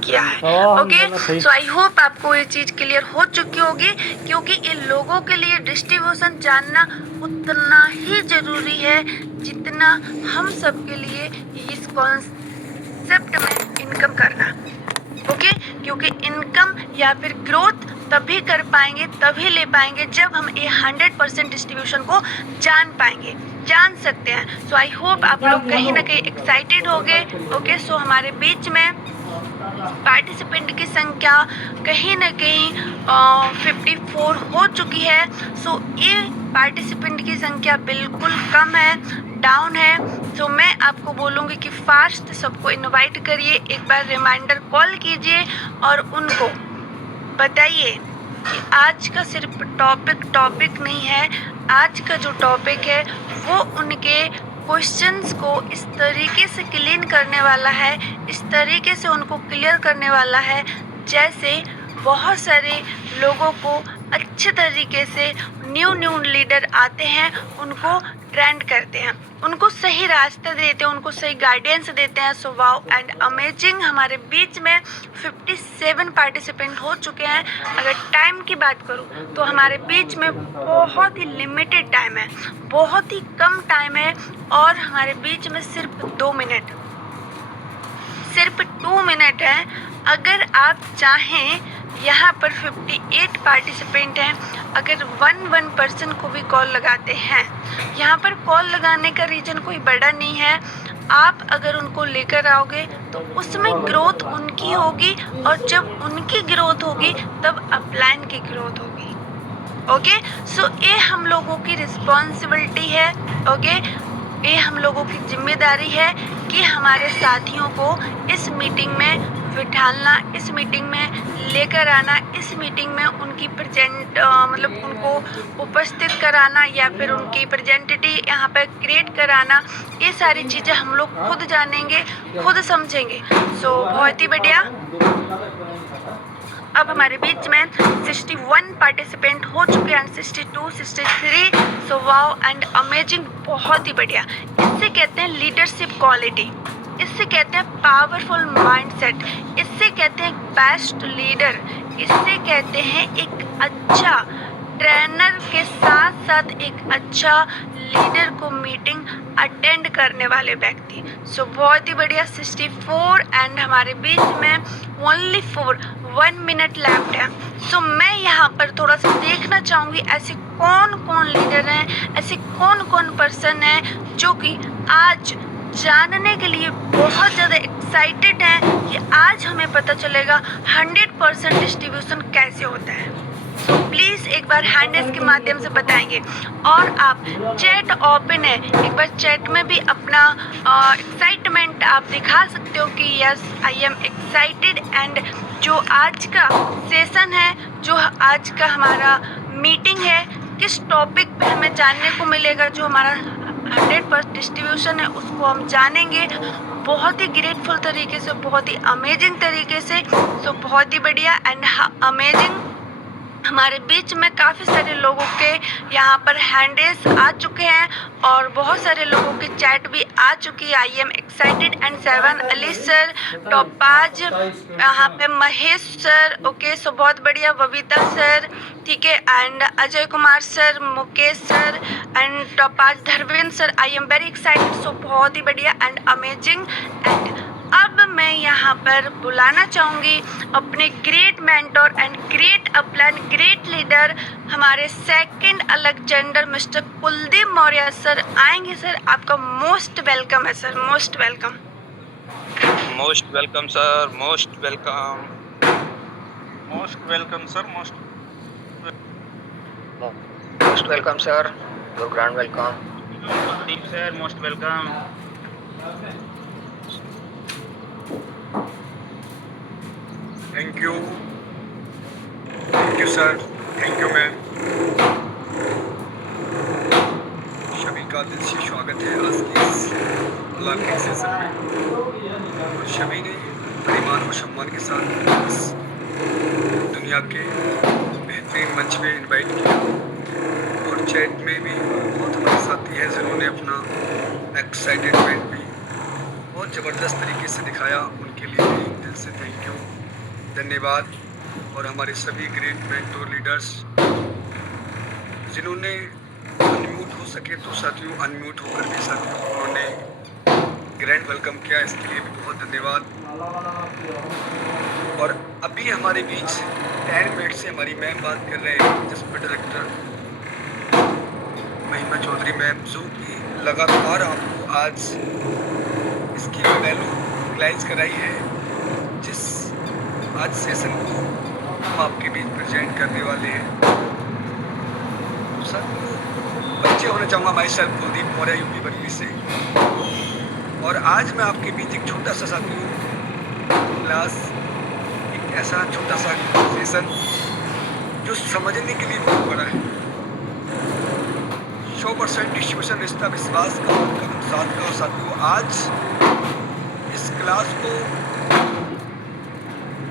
किया है। Okay, so I hope आपको ये चीज क्लियर हो चुकी होगी, क्योंकि इन लोगों के लिए डिस्ट्रीब्यूशन जानना उतना ही जरूरी है जितना हम सब के लिए इस कॉन्सेप्ट में इनकम करना। ओके, क्योंकि इनकम या फिर ग्रोथ तभी कर पाएंगे, तभी ले पाएंगे जब हम ये 100% डिस्ट्रीब्यूशन को जान पाएंगे, जान सकते हैं। सो आई होप आप लोग कहीं ना कहीं एक्साइटेड हो गए। ओके, सो हमारे बीच में पार्टिसिपेंट की संख्या कहीं ना कहीं 54 हो चुकी है। सो ये पार्टिसिपेंट की संख्या बिल्कुल कम है, डाउन है। तो मैं आपको बोलूँगी कि फास्ट सबको इनवाइट करिए, एक बार रिमाइंडर कॉल कीजिए और उनको बताइए कि आज का सिर्फ टॉपिक नहीं है, आज का जो टॉपिक है वो उनके क्वेश्चंस को इस तरीके से क्लीन करने वाला है, इस तरीके से उनको क्लियर करने वाला है जैसे बहुत सारे लोगों को अच्छे तरीके से न्यू लीडर आते हैं, उनको ट्रेंड करते हैं, उनको सही रास्ता देते हैं, उनको सही गाइडेंस देते हैं। सो वाओ एंड अमेजिंग, हमारे बीच में 57 पार्टिसिपेंट हो चुके हैं। अगर टाइम की बात करूं तो हमारे बीच में बहुत ही लिमिटेड टाइम है, बहुत ही कम टाइम है और हमारे बीच में सिर्फ 2 मिनट, सिर्फ 2 मिनट है। अगर आप चाहें, यहाँ पर 58 पार्टिसिपेंट हैं, अगर वन पर्सन को भी कॉल लगाते हैं, यहाँ पर कॉल लगाने का रीज़न कोई बड़ा नहीं है। आप अगर उनको लेकर आओगे तो उसमें ग्रोथ उनकी होगी और जब उनकी ग्रोथ होगी तब अपलाइन की ग्रोथ होगी। ओके, सो ये हम लोगों की रिस्पॉन्सिबिलिटी है। ओके, ये हम लोगों की जिम्मेदारी है कि हमारे साथियों को इस मीटिंग में बिठालना, इस मीटिंग में लेकर आना, इस मीटिंग में उनकी मतलब उनको उपस्थित कराना या फिर उनकी प्रेजेंटिटी यहाँ पर क्रिएट कराना। ये सारी चीज़ें हम लोग खुद जानेंगे, खुद समझेंगे। सो बहुत ही बढ़िया। अब हमारे बीच में 61 पार्टिसिपेंट हो चुके हैं, 62, 63। सो वाओ एंड अमेजिंग, बहुत ही बढ़िया। इससे कहते हैं लीडरशिप क्वालिटी, इससे कहते हैं पावरफुल माइंडसेट, इससे कहते हैं बेस्ट लीडर, इससे कहते हैं एक अच्छा ट्रेनर के साथ साथ एक अच्छा लीडर को मीटिंग अटेंड करने वाले व्यक्ति। सो बहुत ही बढ़िया, 64 एंड हमारे बीच में ओनली 1 मिनट लेफ्ट है। सो मैं यहाँ पर थोड़ा सा देखना चाहूँगी ऐसे कौन कौन लीडर हैं, ऐसे कौन कौन पर्सन हैं जो कि आज जानने के लिए बहुत ज़्यादा एक्साइटेड हैं कि आज हमें पता चलेगा 100% डिस्ट्रीब्यूशन कैसे होता है। तो प्लीज़ एक बार हैंडल्स के माध्यम से बताएंगे और आप चैट ओपन है, एक बार चैट में भी अपना एक्साइटमेंट आप दिखा सकते हो कि yes I am excited. And जो आज का सेशन है, जो आज का हमारा मीटिंग है, किस टॉपिक पे हमें जानने को मिलेगा, जो हमारा 100% डिस्ट्रीब्यूशन है उसको हम जानेंगे बहुत ही ग्रेटफुल तरीके से, बहुत ही अमेजिंग तरीके से। सो बहुत ही बढ़िया एंड अमेजिंग। हमारे बीच में काफ़ी सारे लोगों के यहाँ पर हैंडल्स आ चुके हैं और बहुत सारे लोगों की चैट भी आ चुकी है। I am excited and 7 Ali sir, topaz, यहाँ पे महेश सर, ओके सो बहुत बढ़िया, बबीता सर, ठीक है, and Ajay Kumar sir, Mukesh sir and topaz, Dharmendra sir. I am very excited, so बहुत ही बढ़िया एंड अमेजिंग। एंड अब मैं यहाँ पर बुलाना चाहूँगी अपने great mentor and great upline, great leader, हमारे second Alexander mister Kuldeep Maurya sir आएंगे। सर आपका मोस्ट वेलकम है sir, most welcome. Most welcome sir, most welcome, most welcome sir, most welcome sir, your grand welcome. Deep sir, most welcome. Thank you sir, thank you ma'am. सभी का दिल से स्वागत है आज की इस लाइव सेशन में और सभी ने बड़े मान और सम्मान के साथ इस दुनिया के बेहतरीन मंच पे इनवाइट किया और चैट में भी बहुत हमारे साथी हैं जिन्होंने अपना एक्साइटेडमेंट भी बहुत ज़बरदस्त तरीके से दिखाया, उनके लिए भी दिल से थैंक यू, धन्यवाद। और हमारे सभी ग्रेट मेंटोर लीडर्स जिन्होंने अनम्यूट हो सके तो साथियों अनम्यूट होकर भी साथियों उन्होंने ग्रैंड वेलकम किया, इसके लिए भी बहुत धन्यवाद। और अभी हमारे बीच 10 मिनट से हमारी मैम बात कर रहे हैं, जिसमें डायरेक्टर महिमा चौधरी मैम, जो कि लगातार आपको आज इसकी वैल्यू रियलाइज कराई है, जिस आज सेशन को हम आपके बीच प्रेजेंट करने वाले हैं। तो सर बच्चे होना चाहूँगा, my self Kuldeep Maurya, UP Bareilly से। और आज मैं आपके बीच एक छोटा सा साथियों क्लास, एक ऐसा छोटा सा सेशन जो समझने के लिए बहुत बड़ा है। 100% डिस्ट्रीब्यूशन रिश्ता विश्वास का कदम साथ का। साथियों आज इस क्लास को,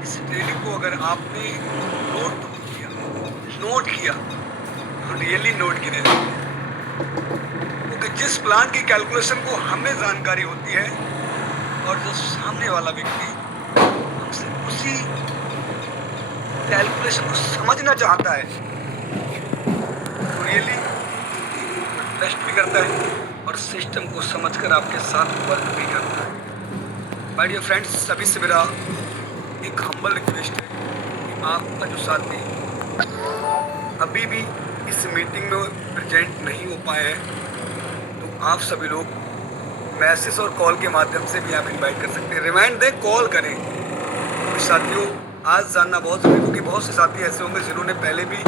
इस ट्रेनिंग को अगर आपने नोट किया तो रियली नोट गिने जाते हैं, क्योंकि जिस प्लान की कैलकुलेशन को हमें जानकारी होती है और जो सामने वाला व्यक्ति हमसे उसी कैलकुलेशन को समझना चाहता है तो रियली ट्रस्ट भी करता है और सिस्टम को समझकर आपके साथ वर्क भी करता है। माय डियर फ्रेंड्स, सभी से मेरा एक हम्बल रिक्वेस्ट है कि आपका जो साथी अभी भी इस मीटिंग में प्रेजेंट नहीं हो पाए हैं, तो आप सभी लोग मैसेज और कॉल के माध्यम से भी आप इनवाइट कर सकते हैं। रिमाइंड दें, कॉल करें। तो साथियों आज जानना बहुत ज़रूरी, क्योंकि बहुत से साथी ऐसे होंगे जिन्होंने पहले भी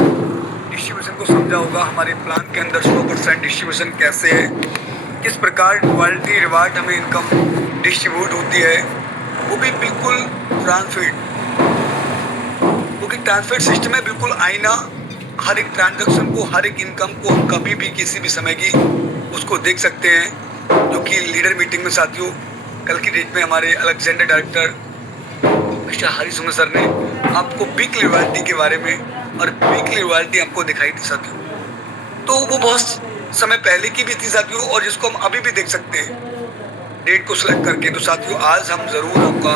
डिस्ट्रीब्यूशन को समझा होगा। हमारे प्लान के अंदर 100% डिस्ट्रीब्यूशन कैसे है, किस प्रकार क्वालिटी रिवार्ड हमें इनकम डिस्ट्रीब्यूट होती है, वो भी बिल्कुल ट्रांसफिट, क्योंकि ट्रांसफिट सिस्टम है बिल्कुल आईना। हर एक ट्रांजैक्शन को, हर एक इनकम को हम कभी भी किसी भी समय की उसको देख सकते हैं, जो कि लीडर मीटिंग में साथियों कल की डेट में हमारे Alexander director mister Harisingh sir ने आपको वीकली रॉयल्टी के बारे में और वीकली रॉयल्टी आपको दिखाई थी साथियों। तो वो बहुत समय पहले की भी थी साथियों, और जिसको हम अभी भी देख सकते हैं डेट को सिलेक्ट करके। तो साथियों आज हम ज़रूर आपका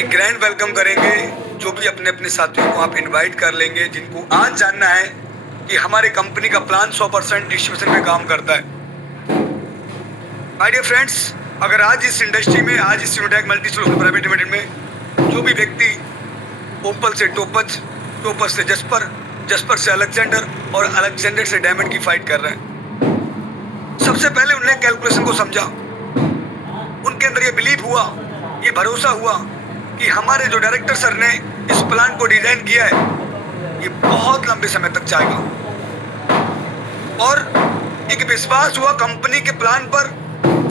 एक ग्रैंड वेलकम करेंगे, जो भी अपने अपने साथियों को आप इनवाइट कर लेंगे, जिनको आज जानना है कि हमारे कंपनी का प्लान 100% डिस्ट्रीब्यूशन में काम करता है। माय डियर फ्रेंड्स, अगर आज इस इंडस्ट्री में, आज इस यूनिटैक मल्टी सोल्यूशन प्राइवेट लिमिटेड में जो भी व्यक्ति ओपल से टोपज, टोपज से जस्पर, जस्पर से अलेक्जेंडर और अलेक्जेंडर से डायमंड की फाइट कर रहे हैं, सबसे पहले उन्होंने कैलकुलेशन को समझा। उनके अंदर ये बिलीव हुआ, ये भरोसा हुआ कि हमारे जो डायरेक्टर सर ने इस प्लान को डिजाइन किया है ये बहुत लंबे समय तक जाएगा। और एक विश्वास हुआ कंपनी के प्लान पर,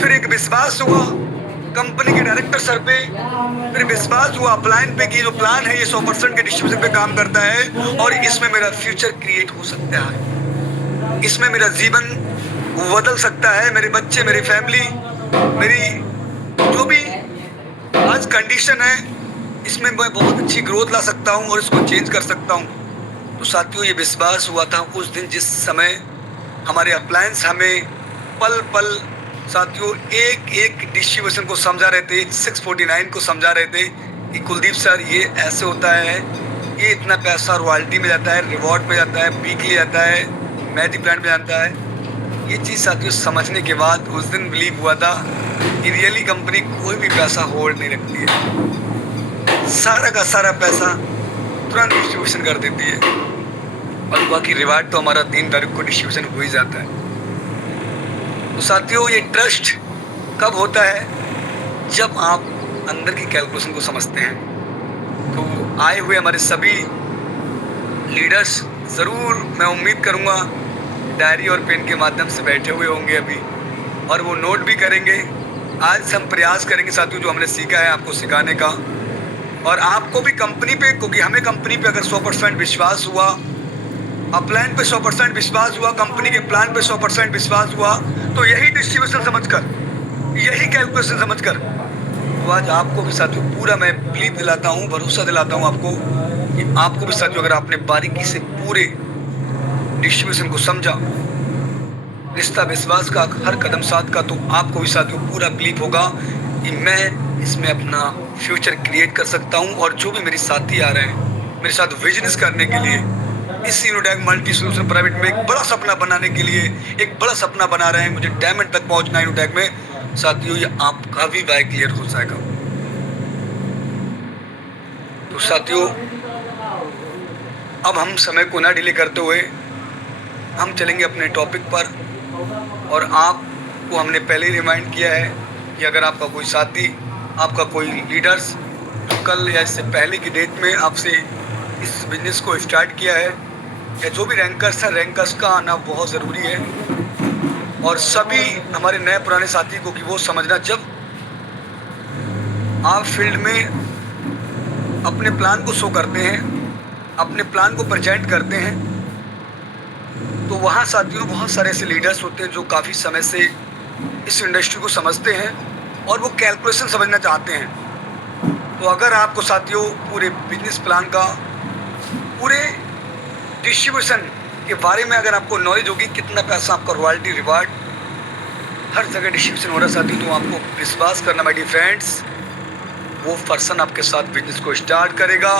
फिर एक विश्वास हुआ कंपनी के डायरेक्टर सर पे, फिर विश्वास हुआ प्लान पे कि जो प्लान है ये 100% के डिस्ट्रीब्यूशन पे काम करता है और इसमें मेरा फ्यूचर क्रिएट हो सकता है, इसमें मेरा जीवन बदल सकता है, मेरे बच्चे, मेरी फैमिली, मेरी जो भी आज कंडीशन है इसमें मैं बहुत अच्छी ग्रोथ ला सकता हूँ और इसको चेंज कर सकता हूँ। तो साथियों ये विश्वास हुआ था उस दिन, जिस समय हमारे अप्लायंस हमें पल पल साथियों एक एक डिस्ट्रीब्यूशन को समझा रहे थे, 649 को समझा रहे थे कि कुलदीप सर ये ऐसे होता है, ये इतना पैसा रॉयल्टी में जाता है, रिवॉर्ड में जाता है, वीकली जाता है, मैदी प्लान में जाता है। ये चीज़ साथियों समझने के बाद उस दिन बिलीव हुआ था कि रियली कंपनी कोई भी पैसा होल्ड नहीं रखती है, सारा का सारा पैसा तुरंत डिस्ट्रीब्यूशन कर देती है और बाकी रिवार्ड तो हमारा 3 तारीख को डिस्ट्रीब्यूशन हो ही जाता है। तो साथियों ये ट्रस्ट कब होता है? जब आप अंदर की कैलकुलेशन को समझते हैं। तो आए हुए हमारे सभी लीडर्स ज़रूर मैं उम्मीद करूँगा डायरी और पेन के माध्यम से बैठे हुए होंगे अभी, और वो नोट भी करेंगे। आज हम प्रयास करेंगे साथियों जो हमने सीखा है आपको सिखाने का, और आपको भी कंपनी पे, क्योंकि हमें कंपनी पे अगर 100% विश्वास हुआ, अपलाइन पे 100% विश्वास हुआ, कंपनी के प्लान पे 100% विश्वास हुआ, तो यही डिस्ट्रीब्यूशन समझकर, यही कैलकुलेशन समझकर तो आज आपको भी साथियों पूरा मैं बिलीव दिलाता हूँ, भरोसा दिलाता हूँ आपको कि आपको भी साथियों अगर आपने बारीकी से पूरे डिस्ट्रीब्यूशन को समझा, रिश्ता विश्वास का हर कदम साथ का, तो आपको भी साथियों पूरा बिलीव होगा कि मैं इसमें अपना फ्यूचर क्रिएट कर सकता हूँ। और जो भी मेरे साथी आ रहे हैं मेरे साथ बिजनेस करने के लिए, इस यूनिटैक मल्टी सोल्यूशन प्राइवेट में एक बड़ा सपना बनाने के लिए, एक बड़ा सपना बना रहे हैं, मुझे डायमंड तक पहुंचना है यूनिटैक में, साथियों ये आपका भी वाई क्लियर हो जाएगा। तो साथियों अब हम समय को ना डिले करते हुए हम चलेंगे अपने टॉपिक पर। और आपको हमने पहले ही रिमाइंड किया है कि अगर आपका कोई साथी, आपका कोई लीडर्स जो कल या इससे पहले की डेट में आपसे इस बिजनेस को स्टार्ट किया है, या जो भी रैंकर्स है, रैंकर्स का आना बहुत ज़रूरी है। और सभी हमारे नए पुराने साथी को कि वो समझना, जब आप फील्ड में अपने प्लान को शो करते हैं, अपने प्लान को प्रेजेंट करते हैं, तो वहाँ साथियों बहुत सारे ऐसे लीडर्स होते हैं जो काफ़ी समय से इस इंडस्ट्री को समझते हैं और वो कैलकुलेशन समझना चाहते हैं। तो अगर आपको साथियों पूरे बिजनेस प्लान का, पूरे डिस्ट्रीब्यूशन के बारे में अगर आपको नॉलेज होगी, कितना पैसा आपका रॉयल्टी रिवार्ड हर जगह डिस्ट्रीब्यूशन हो रहा है साथियों, तो आपको विश्वास करना माय डियर फ्रेंड्स, वो पर्सन आपके साथ बिजनेस को स्टार्ट करेगा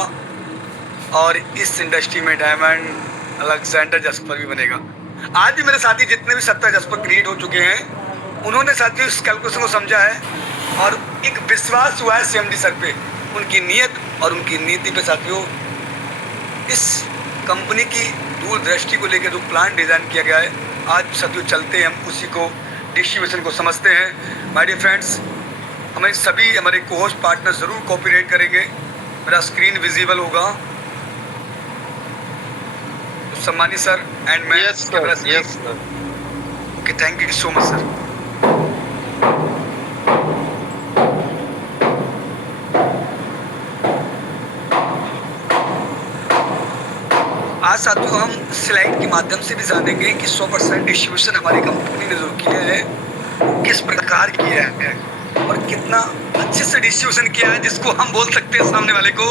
और इस इंडस्ट्री में डायमंड अलेक्जेंडर जस्पर भी बनेगा। आज भी मेरे साथी जितने भी 70 जस्पर क्रिएट हो चुके हैं, उन्होंने साथियों इस कैलकुलेशन को समझा है और एक विश्वास हुआ है सीएमडी सर पे, उनकी नीयत और उनकी नीति पे साथियों। इस कंपनी की दूरदृष्टि को लेकर जो प्लान डिजाइन किया गया है, आज साथियों चलते हैं हम उसी को, डिस्ट्रीब्यूशन को समझते हैं। माय डियर फ्रेंड्स, हमें सभी हमारे कोहोस्ट पार्टनर ज़रूर कोऑपरेट करेंगे। मेरा स्क्रीन विजिबल होगा तो सम्मानित सर एंड मैं yes sir. Okay, thank you so much sir. आज साथियों हम स्लाइड के माध्यम से भी जानेंगे कि 100% डिस्ट्रीब्यूशन हमारी कंपनी ने जो किया है वो किस प्रकार किया है और कितना अच्छे से डिस्ट्रीब्यूशन किया है, जिसको हम बोल सकते हैं सामने वाले को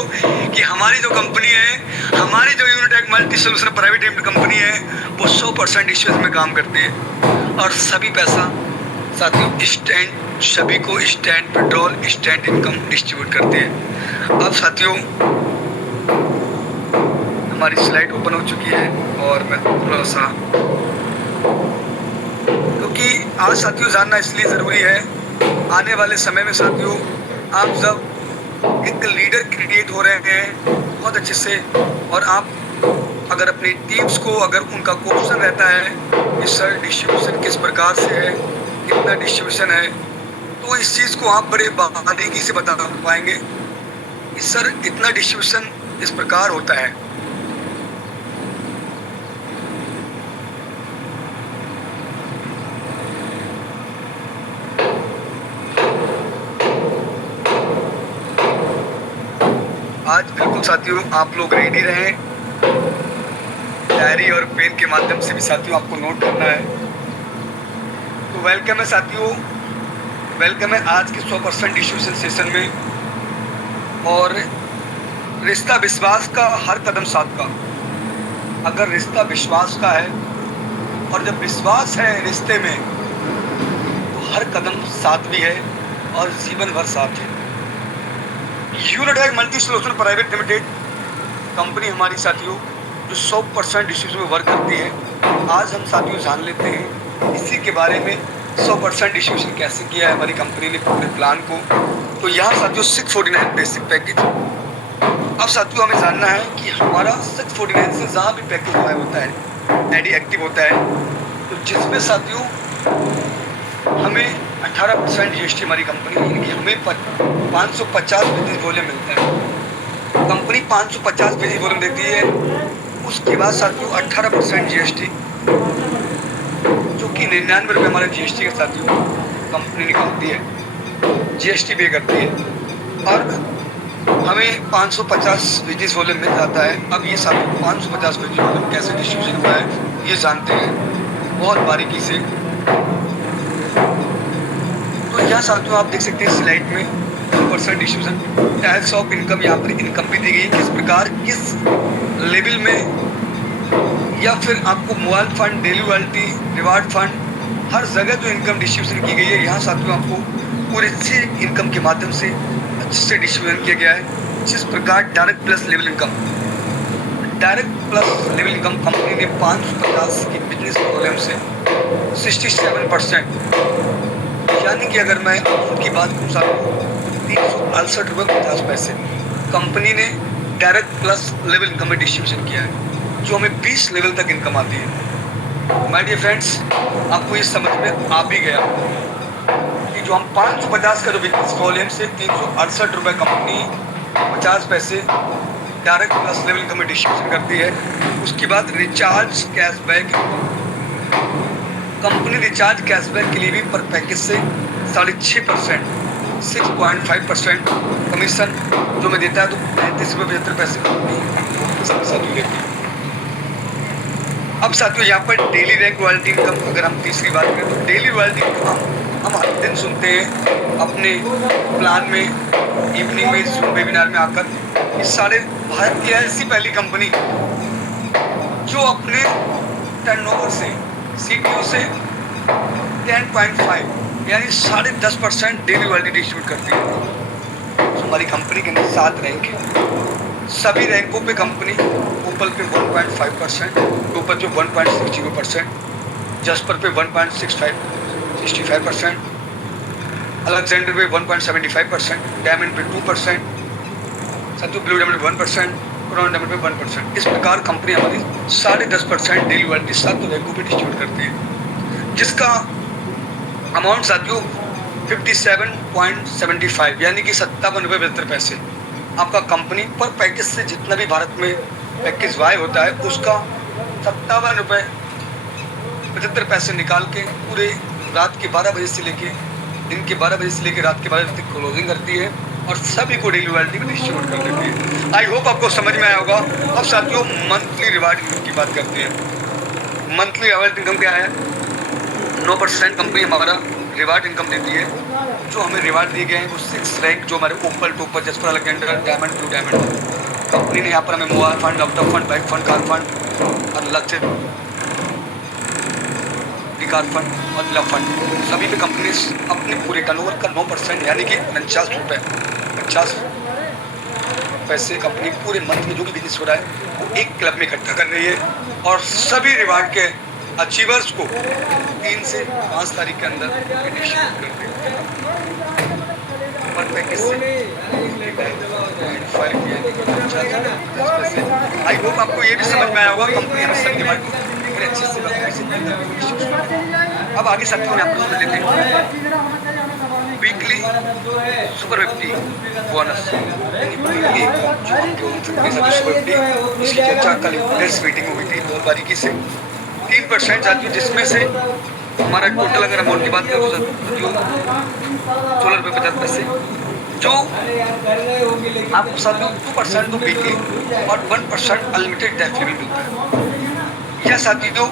कि हमारी जो कंपनी है, हमारी जो Unitech multi solution private limited company है, वो 100% डिस्ट्रीब्यूशन में काम करती है। और सभी पैसा साथियों स्टैंड, सभी को stand petrol, stand income distribute करते हैं। अब साथियों हमारी स्लाइड ओपन हो चुकी है और मैं थोड़ा सा, क्योंकि आज साथियों जानना इसलिए ज़रूरी है, आने वाले समय में साथियों आप जब एक लीडर क्रिएट हो रहे हैं बहुत अच्छे से, और आप अगर अपनी टीम्स को, अगर उनका क्वेश्चन रहता है कि सर डिस्ट्रीब्यूशन किस प्रकार से है, कितना डिस्ट्रीब्यूशन है, तो इस चीज़ को आप बड़े बारीकी से बता पाएंगे कि सर इतना डिस्ट्रीब्यूशन इस प्रकार होता है। आज बिल्कुल साथियों आप लोग रेडी रहें, डायरी और पेन के माध्यम से भी साथियों आपको नोट करना है। तो वेलकम है साथियों, वेलकम है आज के 100% डिस्ट्रीब्यूशन सेशन में। और रिश्ता विश्वास का हर कदम साथ का, अगर रिश्ता विश्वास का है और जब विश्वास है रिश्ते में तो हर कदम साथ भी है और जीवन भर साथ है। Unitech multi solution private limited company हमारी साथियों जो 100% डिस्ट्रीब्यूशन में वर्क करती है, आज हम साथियों जान लेते हैं इसी के बारे में 100% डिस्ट्रीब्यूशन कैसे किया है हमारी कंपनी ने पूरे प्लान को। तो यहाँ साथियों 649 बेसिक पैकेज। अब साथियों हमें जानना है कि हमारा 649 से जहाँ भी पैकेज होता है एडी एक्टिव होता है, तो जिसमें साथियों हमें 18% जीएसटी हमारी कंपनी, यानी कि हमें 550 बिजनेस वॉल्यूम मिलता है। कंपनी 550 बिजनेस वॉल्यूम देती है, उसके बाद साथियों 18% जीएसटी, जो कि 99 रुपये हमारे जीएसटी के साथियों कंपनी निकालती है, जीएसटी पे करती है, और हमें 550 बिजनेस वॉल्यूम मिल जाता है। अब ये साथियों 550 बिजनेस वॉल्यूम कैसे डिस्ट्रीब्यूशन हुआ है ये जानते हैं बहुत बारीकी से। तो यहाँ साथियों आप देख सकते हैं स्लाइड में 2% डिस्ट्रीब्यूशन, टैक्स ऑफ इनकम, यहाँ पर इनकम भी दी गई है किस प्रकार, किस लेवल में, या फिर आपको mobile fund, daily royalty, reward fund, हर जगह जो इनकम डिस्ट्रीब्यूशन की गई है, यहाँ साथियों आपको पूरे से इनकम के माध्यम से अच्छे से डिस्ट्रीब्यूशन किया गया है। जिस प्रकार direct plus level income company ने 550 की बिजनेस प्रॉब्लम से 67%, यानी कि अगर मैं उनकी बात करूँ साथियों 368 रुपये 50 पैसे कंपनी ने डायरेक्ट प्लस लेवल इनकम में डिस्ट्रीब्यूशन किया है, जो हमें 20 लेवल तक इनकम आती है। माय डियर फ्रेंड्स, आपको ये समझ में आ भी गया कि जो हम 550 का जो बिजनेस वॉल्यूम से 368 रुपये कंपनी 50 पैसे डायरेक्ट प्लस लेवल इनकम में डिस्ट्रीब्यूशन करती है। उसके बाद recharge cashback, company recharge cashback के लिए भी पर पैकेज से 6.5% 6.5% कमीशन जो मैं देता है, तो 35 रुपये 75 पैसे साथियों देती है। अब साथियों यहाँ पर डेली रैंक रॉयल्टी इनकम अगर हम तीसरी बात करें, तो डेली रॉयल्टी इनकम हम हर दिन सुनते हैं अपने प्लान में, इवनिंग में, जूम वेबिनार में आकर। इस सारे भारत की ऐसी पहली कंपनी जो अपने टर्नओवर से सीपीयू से 10.5 यानी 10.5% डेली रॉयल्टी डिस्ट्रीब्यूट करती है। तो हमारी कंपनी के अंदर 7 रैंक है। सभी रैंकों पे कंपनी ओपल पे 1.5%, टोपर पे 1.60%, जस्पर पे 1.65%, अलेक्जेंडर पे 1.75%, डायमंड पे 2%, साथियों ब्लू डायमंड 1%, क्राउन डायमंड पे 1%। इस प्रकार कंपनी हमारी 10.5% डेली रॉयल्टी 7 रैंकों पे डिस्ट्रीब्यूट करती है, जिसका अमाउंट साथियों 57.75 यानी कि 57 रुपये 72 पैसे आपका कंपनी पर पैकेज से जितना भी भारत में पैकेज वाई होता है, उसका 57 रुपये 75 पैसे निकाल के पूरे रात के 12 बजे से लेके दिन के 12 बजे से लेके रात के 12 बजे तक क्लोजिंग करती है और सभी को डेली रॉयल्टी में डिस्ट्रीब्यूट कर देती है। आई होप आपको समझ में आया होगा। अब साथियों मंथली रिवार्ड इनकम की बात करते हैं। मंथली रिवार्ड इनकम क्या है? 9% कंपनी हमारा रिवार्ड इनकम देती है। जो हमें रिवार्ड दिए गए हैं वो 6 रैंक जो हमारे opal, topaz, jasper, Alexander, diamond, blue diamond, company ने यहाँ पर हमें mobile fund, laptop fund, bike fund, car fund और अलग से कार फंड और लव फंड, सभी पे कंपनी अपने पूरे टर्नओवर का 9% यानी कि 50 रुपये 50 पैसे कंपनी पूरे मंथ में जो भी बिजनेस हो रहा है वो एक क्लब में इकट्ठा कर रही है और सभी रिवार्ड के अचीवर्स को 3 से 5 तारीख के अंदर डिस्ट्रीब्यूट कर देते हैं। पर पैकेज से आई होप आपको ये भी समझ में आया होगा। कंपनी हमें सभी रिवार्ड को अच्छे से अब आगे साथियों में आपको लेते हैं वीकली सुपर 50 बोनस, इसकी चर्चा कल इन्वेस्टर्स मीटिंग में हुई थी बहुत बारीकी से। 3% साथियों, जिसमें से हमारा टोटल अगर अमाउंट की बात करें तो 16 रुपये 50 पैसे, जो आपको साथियों 2% तो वीकली और 1% अनलिमिटेड डेफिनेटली मिलता है। यह साथियों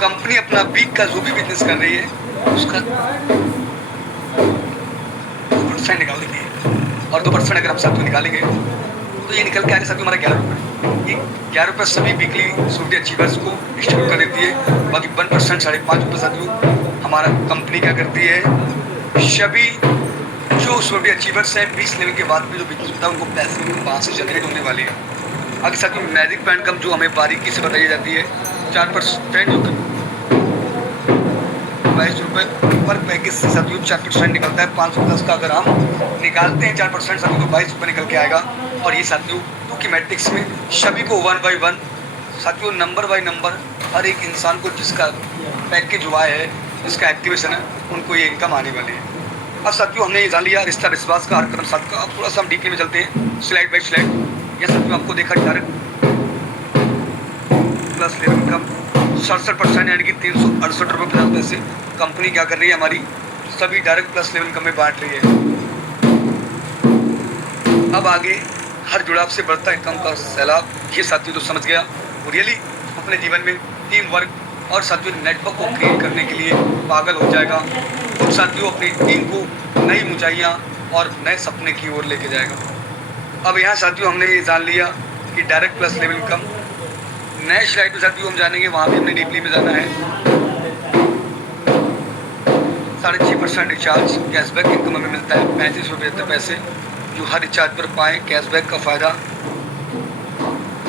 कंपनी अपना वीक का जो भी बिजनेस कर रही है उसका 2% निकाल देती है और 2% अगर हम साथियों निकालेंगे तो ये निकल के आगे साथियों हमारा 11 रुपये। ये 11 रुपये सभी वीकली सुविधा अचीवर्स को डिस्ट्रीब्यूट कर देती है। बाकी 1% 5.5 रुपये साथियों हमारा कंपनी क्या करती है, सभी जो सुविधा अचीवर्स हैं 20 लेवल के बाद भी जो बिजनेस होता है उनको पैसे वहाँ से जनरेट होने वाली है। आगे साथियों मैजिक बैंड कम जो हमें बारीकी से बताई जाती है 4% जो 22 रुपये पर पैकेज से साथियों 4% निकलता है। 510 का अगर हम निकालते हैं 4% साथियों तो 22 रुपये निकल के आएगा। और ये साथियों क्योंकि मैट्रिक्स में सभी को 1 by 1 साथियों नंबर बाय नंबर हर एक इंसान को जिसका पैकेज हुआ है, जिसका एक्टिवेशन है, उनको ये इनकम आने वाली है। अब साथियों हमने ये जान लिया रिश्ता विश्वास का हर कदम साथ का। अब थोड़ा सा हम डीपली में चलते हैं स्लाइड बाई स्लाइड। यह साथियों आपको देखा डायरेक्ट प्लस लेवल इनकम 67% यानी कि 368 रुपये 50 पैसे कंपनी क्या कर रही है, हमारी सभी डायरेक्ट प्लस लेवल इनकम में बांट रही है। अब आगे हर जुड़ाव से बढ़ता इनकम का सैलाब, ये साथियों तो समझ गया वो रियली अपने जीवन में टीम वर्क और साथियों नेटवर्क को क्रिएट करने के लिए पागल हो जाएगा और साथियों अपनी टीम को नई ऊंचाइयां और नए सपने की ओर लेके जाएगा। अब यहाँ साथियों हमने ये जान लिया कि डायरेक्ट प्लस लेवल इनकम। नए स्लाइड में साथियों हम जानेंगे, वहाँ भी हमने डीपली में जाना है। 6.5% रिचार्ज कैशबैक इनकम हमें मिलता है, 35 रुपये जो हर रिचार्ज पर पाए कैशबैक का फ़ायदा।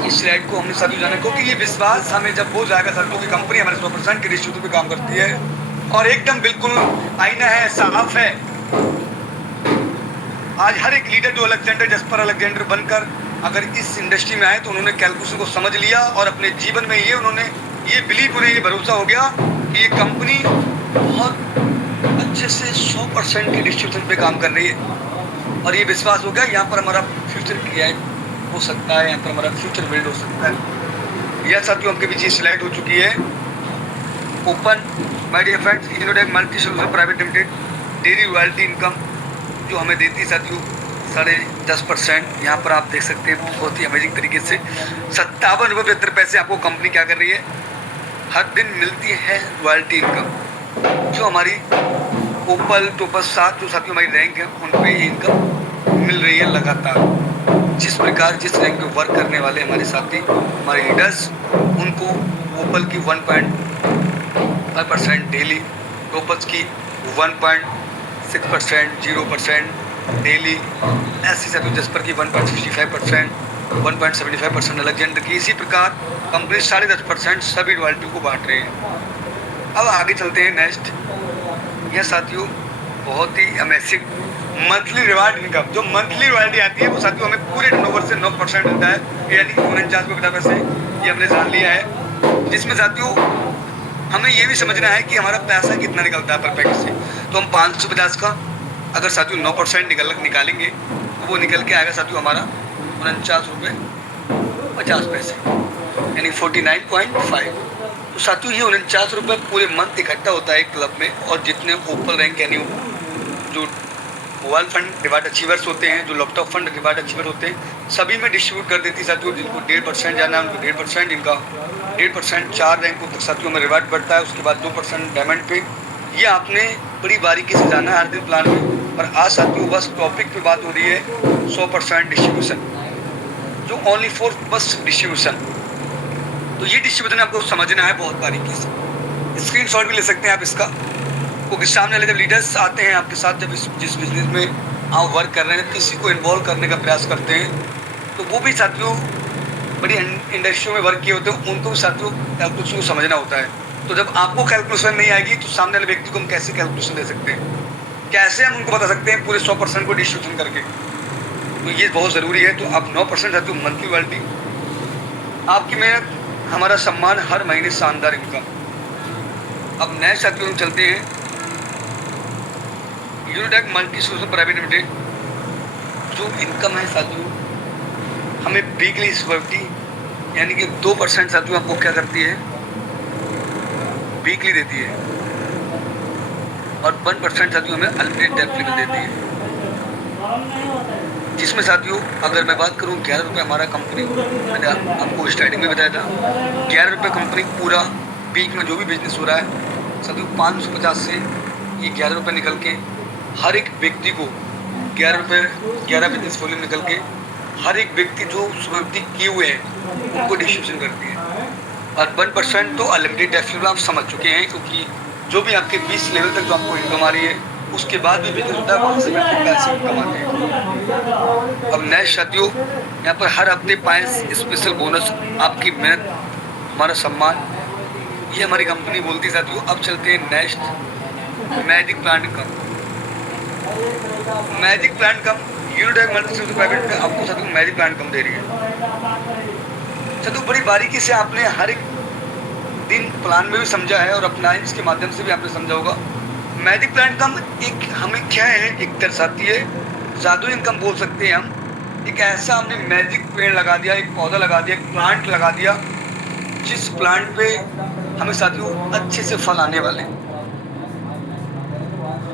इस स्लाइड को हमने साथियों जाना क्योंकि ये विश्वास हमें जब हो जाएगा साथियों की कंपनी हमारे 100% के डिस्ट्रीब्यूटर पे काम करती है और एकदम बिल्कुल आईना है, साफ है। आज हर एक लीडर जो अलेक्जेंडर जस्पर अलेक्जेंडर बनकर अगर इस इंडस्ट्री में आए तो उन्होंने कैलकुलेशन को समझ लिया और अपने जीवन में उन्होंने ये बिलीव, उन्हें ये भरोसा हो गया कि ये कंपनी बहुत अच्छे से 100% के डिस्ट्रीब्यूशन पे काम कर रही है और ये विश्वास हो गया यहाँ पर हमारा फ्यूचर क्रिएट हो सकता है, यहाँ पर हमारा फ्यूचर बिल्ड हो सकता है। यह साथियों आपके बीच सिलेक्ट हो चुकी है ओपन माय डियर फ्रेंड्स इनोडेक multi solution private limited daily royalty income जो हमें देती है साथियों 10.5%। यहाँ पर आप देख सकते हैं बहुत ही अमेजिंग तरीके से 57.75 आपको कंपनी क्या कर रही है, हर दिन मिलती है रॉयल्टी इनकम जो हमारी ओपल टोपस 7 जो साथियों हमारी रैंक है उन पर ये इनकम मिल रही है लगातार। जिस प्रकार जिस रैंक पे वर्क करने वाले हमारे साथी हमारे लीडर्स उनको ओपल की 1.5% डेली, टोपस की 1.6% 0% डेली, ऐसी साथियों जस्पर की 1.65% 1.75% अलेक्जेंडर की। इसी प्रकार कंपनी 10.5% सभी रॉयल्टी को बांट रहे हैं। अब आगे चलते हैं नेक्स्ट। यह साथियों बहुत ही अमेजिंग मंथली रिवार्ड इनकम जो मंथली रॉयल्टी आती है वो साथियों हमें पूरे टर्नओवर से 9% मिलता है, यानी 49.50 ये हमने जान लिया है। जिसमें साथियों हमें ये भी समझना है कि हमारा पैसा कितना निकलता है परफेक्ट से। तो हम 550 का अगर साथियों 9% निकालेंगे तो वो निकल के आएगा साथियों हमारा 49.50 रुपये यानी 49.5। तो साथियों ये 49 रुपये पूरे मंथ इकट्ठा होता है एक क्लब में और जितने ओपन रैंक यानी जो मोबाइल फंड रिवार्ड अचीवर्स होते हैं, जो लैपटॉप फंड रिवार्ड अचीवर होते हैं, सभी में डिस्ट्रीब्यूट कर देती साथियों। जिनको 1.5% जाना है उनको 1.5%, इनका 1.5% 4 रैंकों तक साथियों में रिवार्ड बढ़ता है। उसके बाद 2% डायमंड पे। ये आपने बड़ी बारीकी से जाना है हर दिन प्लान में। पर आज साथियों बस टॉपिक पे बात हो रही है 100% डिस्ट्रीब्यूशन जो ओनली फॉर बस डिस्ट्रीब्यूशन। तो ये डिस्ट्रीब्यूशन आपको समझना है बहुत बारीकी से। स्क्रीनशॉट भी ले सकते हैं आप इसका, क्योंकि सामने वाले जब लीडर्स आते हैं आपके साथ, जब जिस बिजनेस में आप वर्क कर रहे हैं किसी को इन्वॉल्व करने का प्रयास करते हैं तो वो भी साथियों बड़ी इंडस्ट्रियों में वर्क किए होते हैं, उनको भी साथियों कैलकुलेशन को समझना होता है। तो जब आपको कैलकुलेशन नहीं आएगी तो सामने वाले व्यक्ति को हम कैसे कैलकुलेशन दे सकते हैं, कैसे हम उनको बता सकते हैं पूरे 100% को डिस्ट्रीब्यूशन करके। तो ये बहुत ज़रूरी है। तो आप 9% साथियों मंथली रॉयल्टी, आपकी मेहनत हमारा सम्मान, हर महीने शानदार इनकम। अब नए साथियों हम चलते हैं यूनिडेक मल्टी सोल्यूशन प्राइवेट लिमिटेड जो इनकम है साथियों हमें वीकली सिक्योरिटी यानी कि 2% साथियों आपको क्या करती है, वीकली देती है और 1% साथियों हमें अनलिमिटेड डेफिनेट देती है। जिसमें साथियों अगर मैं बात करूं 11 रुपये हमारा कंपनी, मैंने आपको स्टार्टिंग में बताया था 11 रुपये कंपनी पूरा वीक में जो भी बिजनेस हो रहा है साथियों 550 से ये 11 रुपये निकल के हर एक व्यक्ति को 11 रुपये 11 बिजनेस वॉल्यूम निकल के हर एक व्यक्ति जो सुविधा किए हुए हैं उनको डिस्ट्रीब्यूशन करती है। और 1% तो अनलिमिटेड डेफिनेट आप समझ चुके हैं, क्योंकि जो भी आपके 20 लेवल तक जो आपको इनकम आ रही है उसके बाद भी बिजनेस होता है, वहाँ से भी आपको पैसे कमाते हैं। अब नए साथियों यहाँ पर हर हफ्ते पाएँ स्पेशल बोनस, आपकी मेहनत हमारा सम्मान, ये हमारी कंपनी बोलती है साथियों। अब चलते हैं next magic plan income. Magic plan कम यूनिडेक मल्टी सोल्यूशन प्राइवेट में आपको साथियों मैजिक प्लान कम दे रही है। साथियों बड़ी बारीकी से आपने हर एक दिन प्लान में भी समझा है और अपना इसके माध्यम से भी आपने समझा होगा। मैजिक प्लान कम एक हमें क्या है, एक दर्शाती है जादू इनकम बोल सकते हैं हम। एक ऐसा हमने मैजिक पेड़ लगा दिया, एक पौधा लगा दिया, एक प्लांट लगा दिया जिस प्लांट पे हमें साथियों अच्छे से फल आने वाले,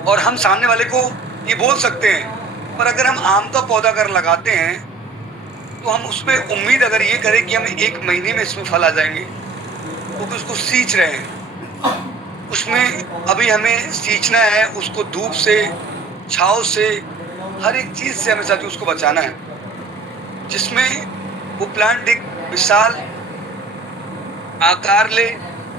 और हम सामने वाले को ये बोल सकते हैं। पर अगर हम आम का पौधा अगर लगाते हैं तो हम उसमें उम्मीद अगर ये करें कि हमें 1 महीने में इसमें फल आ जाएंगे, क्योंकि उसको सींच रहे हैं, उसमें अभी हमें सींचना है, उसको धूप से, छाँव से, हर एक चीज़ से हमें साथियों उसको बचाना है, जिसमें वो प्लांट एक विशाल आकार ले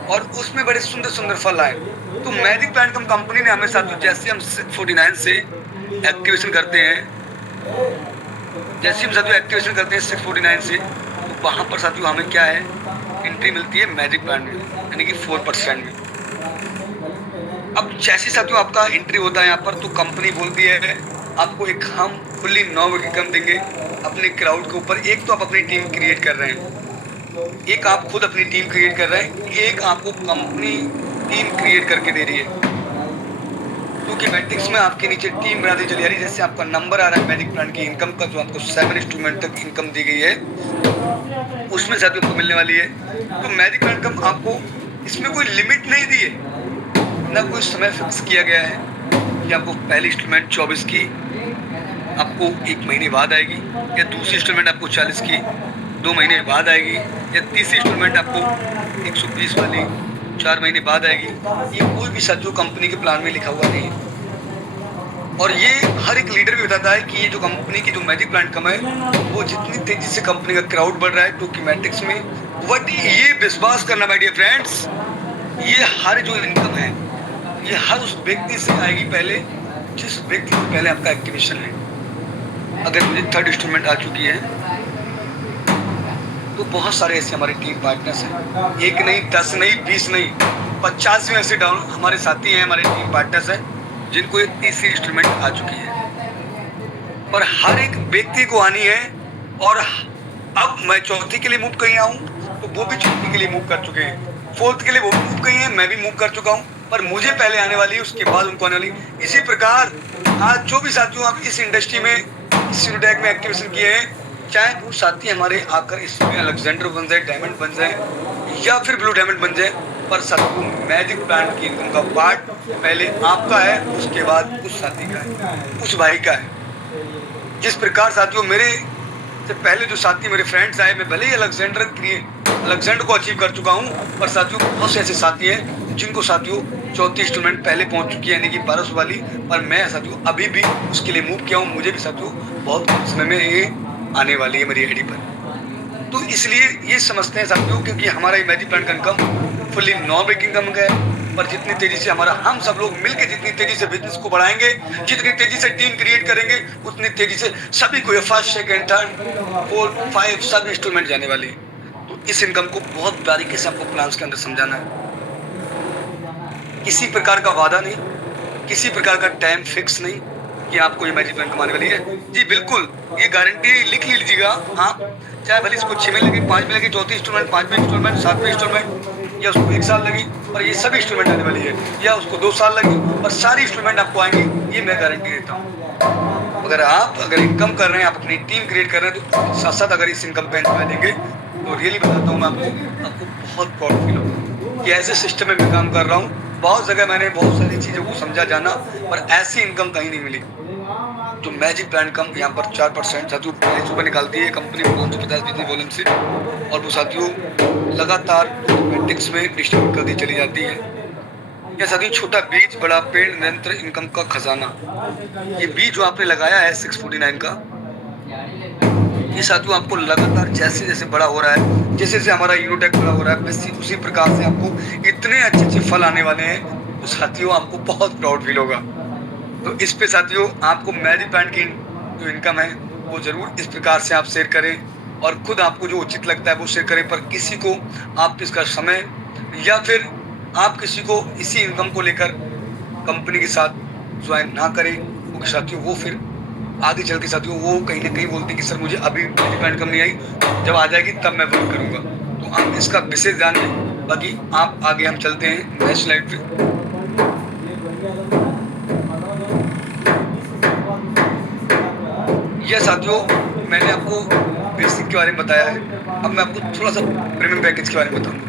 और उसमें बड़े सुंदर सुंदर फल आए। तो मैजिक प्लांट कंपनी ने हमें साथियों, जैसे हम 649 से एक्टिवेशन करते हैं, जैसे हम साथियों एक्टिवेशन करते हैं 649 से, तो वहाँ पर साथियों हमें क्या है, एंट्री मिलती है मैजिक प्लांट में, यानी कि 4% में। अब जैसे साथियों आपका एंट्री होता है यहाँ पर, तो कंपनी बोलती है आपको एक हम फुल्ली 9 इनकम देंगे अपने क्राउड के ऊपर। एक तो आप अपनी टीम क्रिएट कर रहे हैं, एक आप खुद अपनी टीम क्रिएट कर रहे हैं, एक आपको कंपनी टीम क्रिएट करके दे रही है। क्योंकि मैट्रिक्स में आपके नीचे टीम बनाती चली जा रही है। जैसे आपका नंबर आ रहा है मैजिक प्लांट की इनकम का, जो आपको 7 इंस्ट्रूमेंट तक इनकम दी गई है, उसमें साथियों आपको मिलने वाली है। तो मैजिक प्लांट इनकम आपको, इसमें कोई लिमिट नहीं दी है, ना कोई समय फिक्स किया गया है कि आपको पहली इंस्ट्रूमेंट 24 की आपको 1 महीने बाद आएगी, या दूसरी इंस्ट्रूमेंट आपको 40 की 2 महीने बाद आएगी, या तीसरी इंस्ट्रूमेंट आपको 120 वाली 4 महीने बाद आएगी। ये कोई भी साथियों कंपनी के प्लान में लिखा हुआ नहीं है। और ये हर एक लीडर भी बताता है कि ये जो कंपनी की जो मैजिक प्लांट इनकम है, वो जितनी तेजी से कंपनी का क्राउड बढ़ रहा है टोकीमेटिक्स में, बट ये विश्वास करना माय डियर फ्रेंड्स, ये हर जो इनकम है, ये हर उस व्यक्ति से आएगी पहले जिस व्यक्ति से पहले आपका एक्टिवेशन है। अगर मुझे 3rd इंस्ट्रूमेंट आ चुकी है, तो बहुत सारे ऐसे हमारे टीम पार्टनर्स हैं, 1 नहीं 10 नहीं 20 नहीं 50 में ऐसे डाउन हमारे साथी हैं, हमारे टीम पार्टनर्स हैं जिनको एक तीसरी इंस्ट्रूमेंट आ चुकी है। पर हर एक व्यक्ति को आनी है। और अब मैं चौथी के लिए मूव कहीं आऊँ, तो वो भी चौथी के लिए मूव कर चुके हैं, 4th के लिए वो मूव कहीं है, मैं भी मूव कर चुका हूँ, पर मुझे पहले आने वाली है, उसके बाद उनको आने वाली। इसी प्रकार आज जो भी साथियों आप इस इंडस्ट्री में, इस सिनोटैक में एक्टिवेशन किए हैं, चाहे वो साथी हमारे आकर इसमें अलेक्जेंडर बन जाए, डायमंड बन जाए, या फिर ब्लू डायमंड बन जाए, पर साथियों मैजिक प्लांट की इनकम का पार्ट पहले आपका है, उसके बाद उस साथी का है, उस भाई का है। जिस प्रकार साथियों मेरे से पहले जो साथी मेरे फ्रेंड्स आए, मैं भले ही अलेक्जेंडर को अचीव कर चुका हूँ, पर साथियों बहुत से ऐसे साथी हैं जिनको साथियों 4थी इंस्ट्रूमेंट पहले पहुंच चुकी है, यानी कि 1200 वाली, पर मैं साथियों अभी भी उसके लिए मूव किया हूँ। मुझे भी साथियों बहुत समय में ये आने वाली है मेरी आईडी पर। तो इसलिए ये समझते हैं साथियों, क्योंकि हमारा ये मैजिक प्लांट का income fully non breaking income का है, पर जितनी तेजी से हम सब लोग मिलकर जितनी तेजी से बिजनेस को बढ़ाएंगे, जितनी तेजी से टीम क्रिएट करेंगे, उतनी तेजी से सभी को 1st, 2nd, 3rd, 4th, 5 सब इंस्ट्रूमेंट जाने वाले हैं। तो इस इनकम को बहुत बारीकी से आपको प्लान्स के अंदर समझाना है। किसी प्रकार का वादा नहीं, किसी प्रकार का टाइम फिक्स नहीं कि आपको ये मैजिक प्लांट कमाने वाली है। जी बिल्कुल, ये गारंटी लिख लीजिएगा आप, चाहे भले इसको 6 महीने लगे, 5 महीने लगे, 4थी इंस्ट्रूमेंट, 5वीं इंस्ट्रूमेंट, 7वीं इंस्ट्रूमेंट, या उसको 1 साल लगी, पर ये सभी इंस्ट्रूमेंट आने वाली है, या उसको 2 साल लगी, पर सारी इंस्ट्रूमेंट आपको आएंगी, ये मैं गारंटी देता हूँ। अगर इनकम कर रहे हैं, आप अपनी टीम क्रिएट कर रहे हैं, तो साथ साथ अगर इस इनकम पे एंजॉय देंगे, तो रियली बताता हूँ मैं आपको बहुत प्राउड फील होगा कि ऐसे सिस्टम में मैं काम कर रहा हूँ। बहुत जगह मैंने बहुत सारी चीज़ों को समझा जाना, पर ऐसी इनकम कहीं नहीं मिली। जो मैजिक प्लांट इनकम यहाँ पर 4% साथियों 40 रुपये निकालती है कंपनी 550 बिजनेस वॉल्यूम से, और वो साथियों लगातार मैट्रिक्स में डिस्ट्रीब्यूट कर दी चली जाती है। यह साथियों छोटा बीज बड़ा पेड़, निरंतर इनकम का खजाना। ये बीज जो आपने लगाया है 649 का, ये साथियों आपको लगातार जैसे जैसे बड़ा हो रहा है, जैसे जैसे हमारा यूनिटेक बड़ा हो रहा है, उसी प्रकार से आपको इतने अच्छे अच्छे फल आने वाले हैं, तो साथियों आपको बहुत प्राउड फील होगा। तो इस पे साथियों आपको मैजिक प्लांट की जो इनकम है, वो जरूर इस प्रकार से आप शेयर करें, और खुद आपको जो उचित लगता है वो शेयर करें, पर किसी को आप इसका समय, या फिर आप किसी को इसी इनकम को लेकर कंपनी के साथ ज्वाइन ना करें, क्योंकि साथियों वो फिर आगे चल के साथियों वो कहीं ना कहीं बोलते हैं कि सर मुझे अभी मैजिक प्लांट इनकम नहीं आई, जब आ जाएगी तब मैं वर्क करूँगा। तो आप इसका विशेष ध्यान दें। बाकी आप आगे हम चलते हैं नेक्स्ट स्लाइड पे। यह साथियों मैंने आपको बेसिक के बारे में बताया है, अब मैं आपको थोड़ा सा प्रीमियम पैकेज के बारे में बताऊंगा।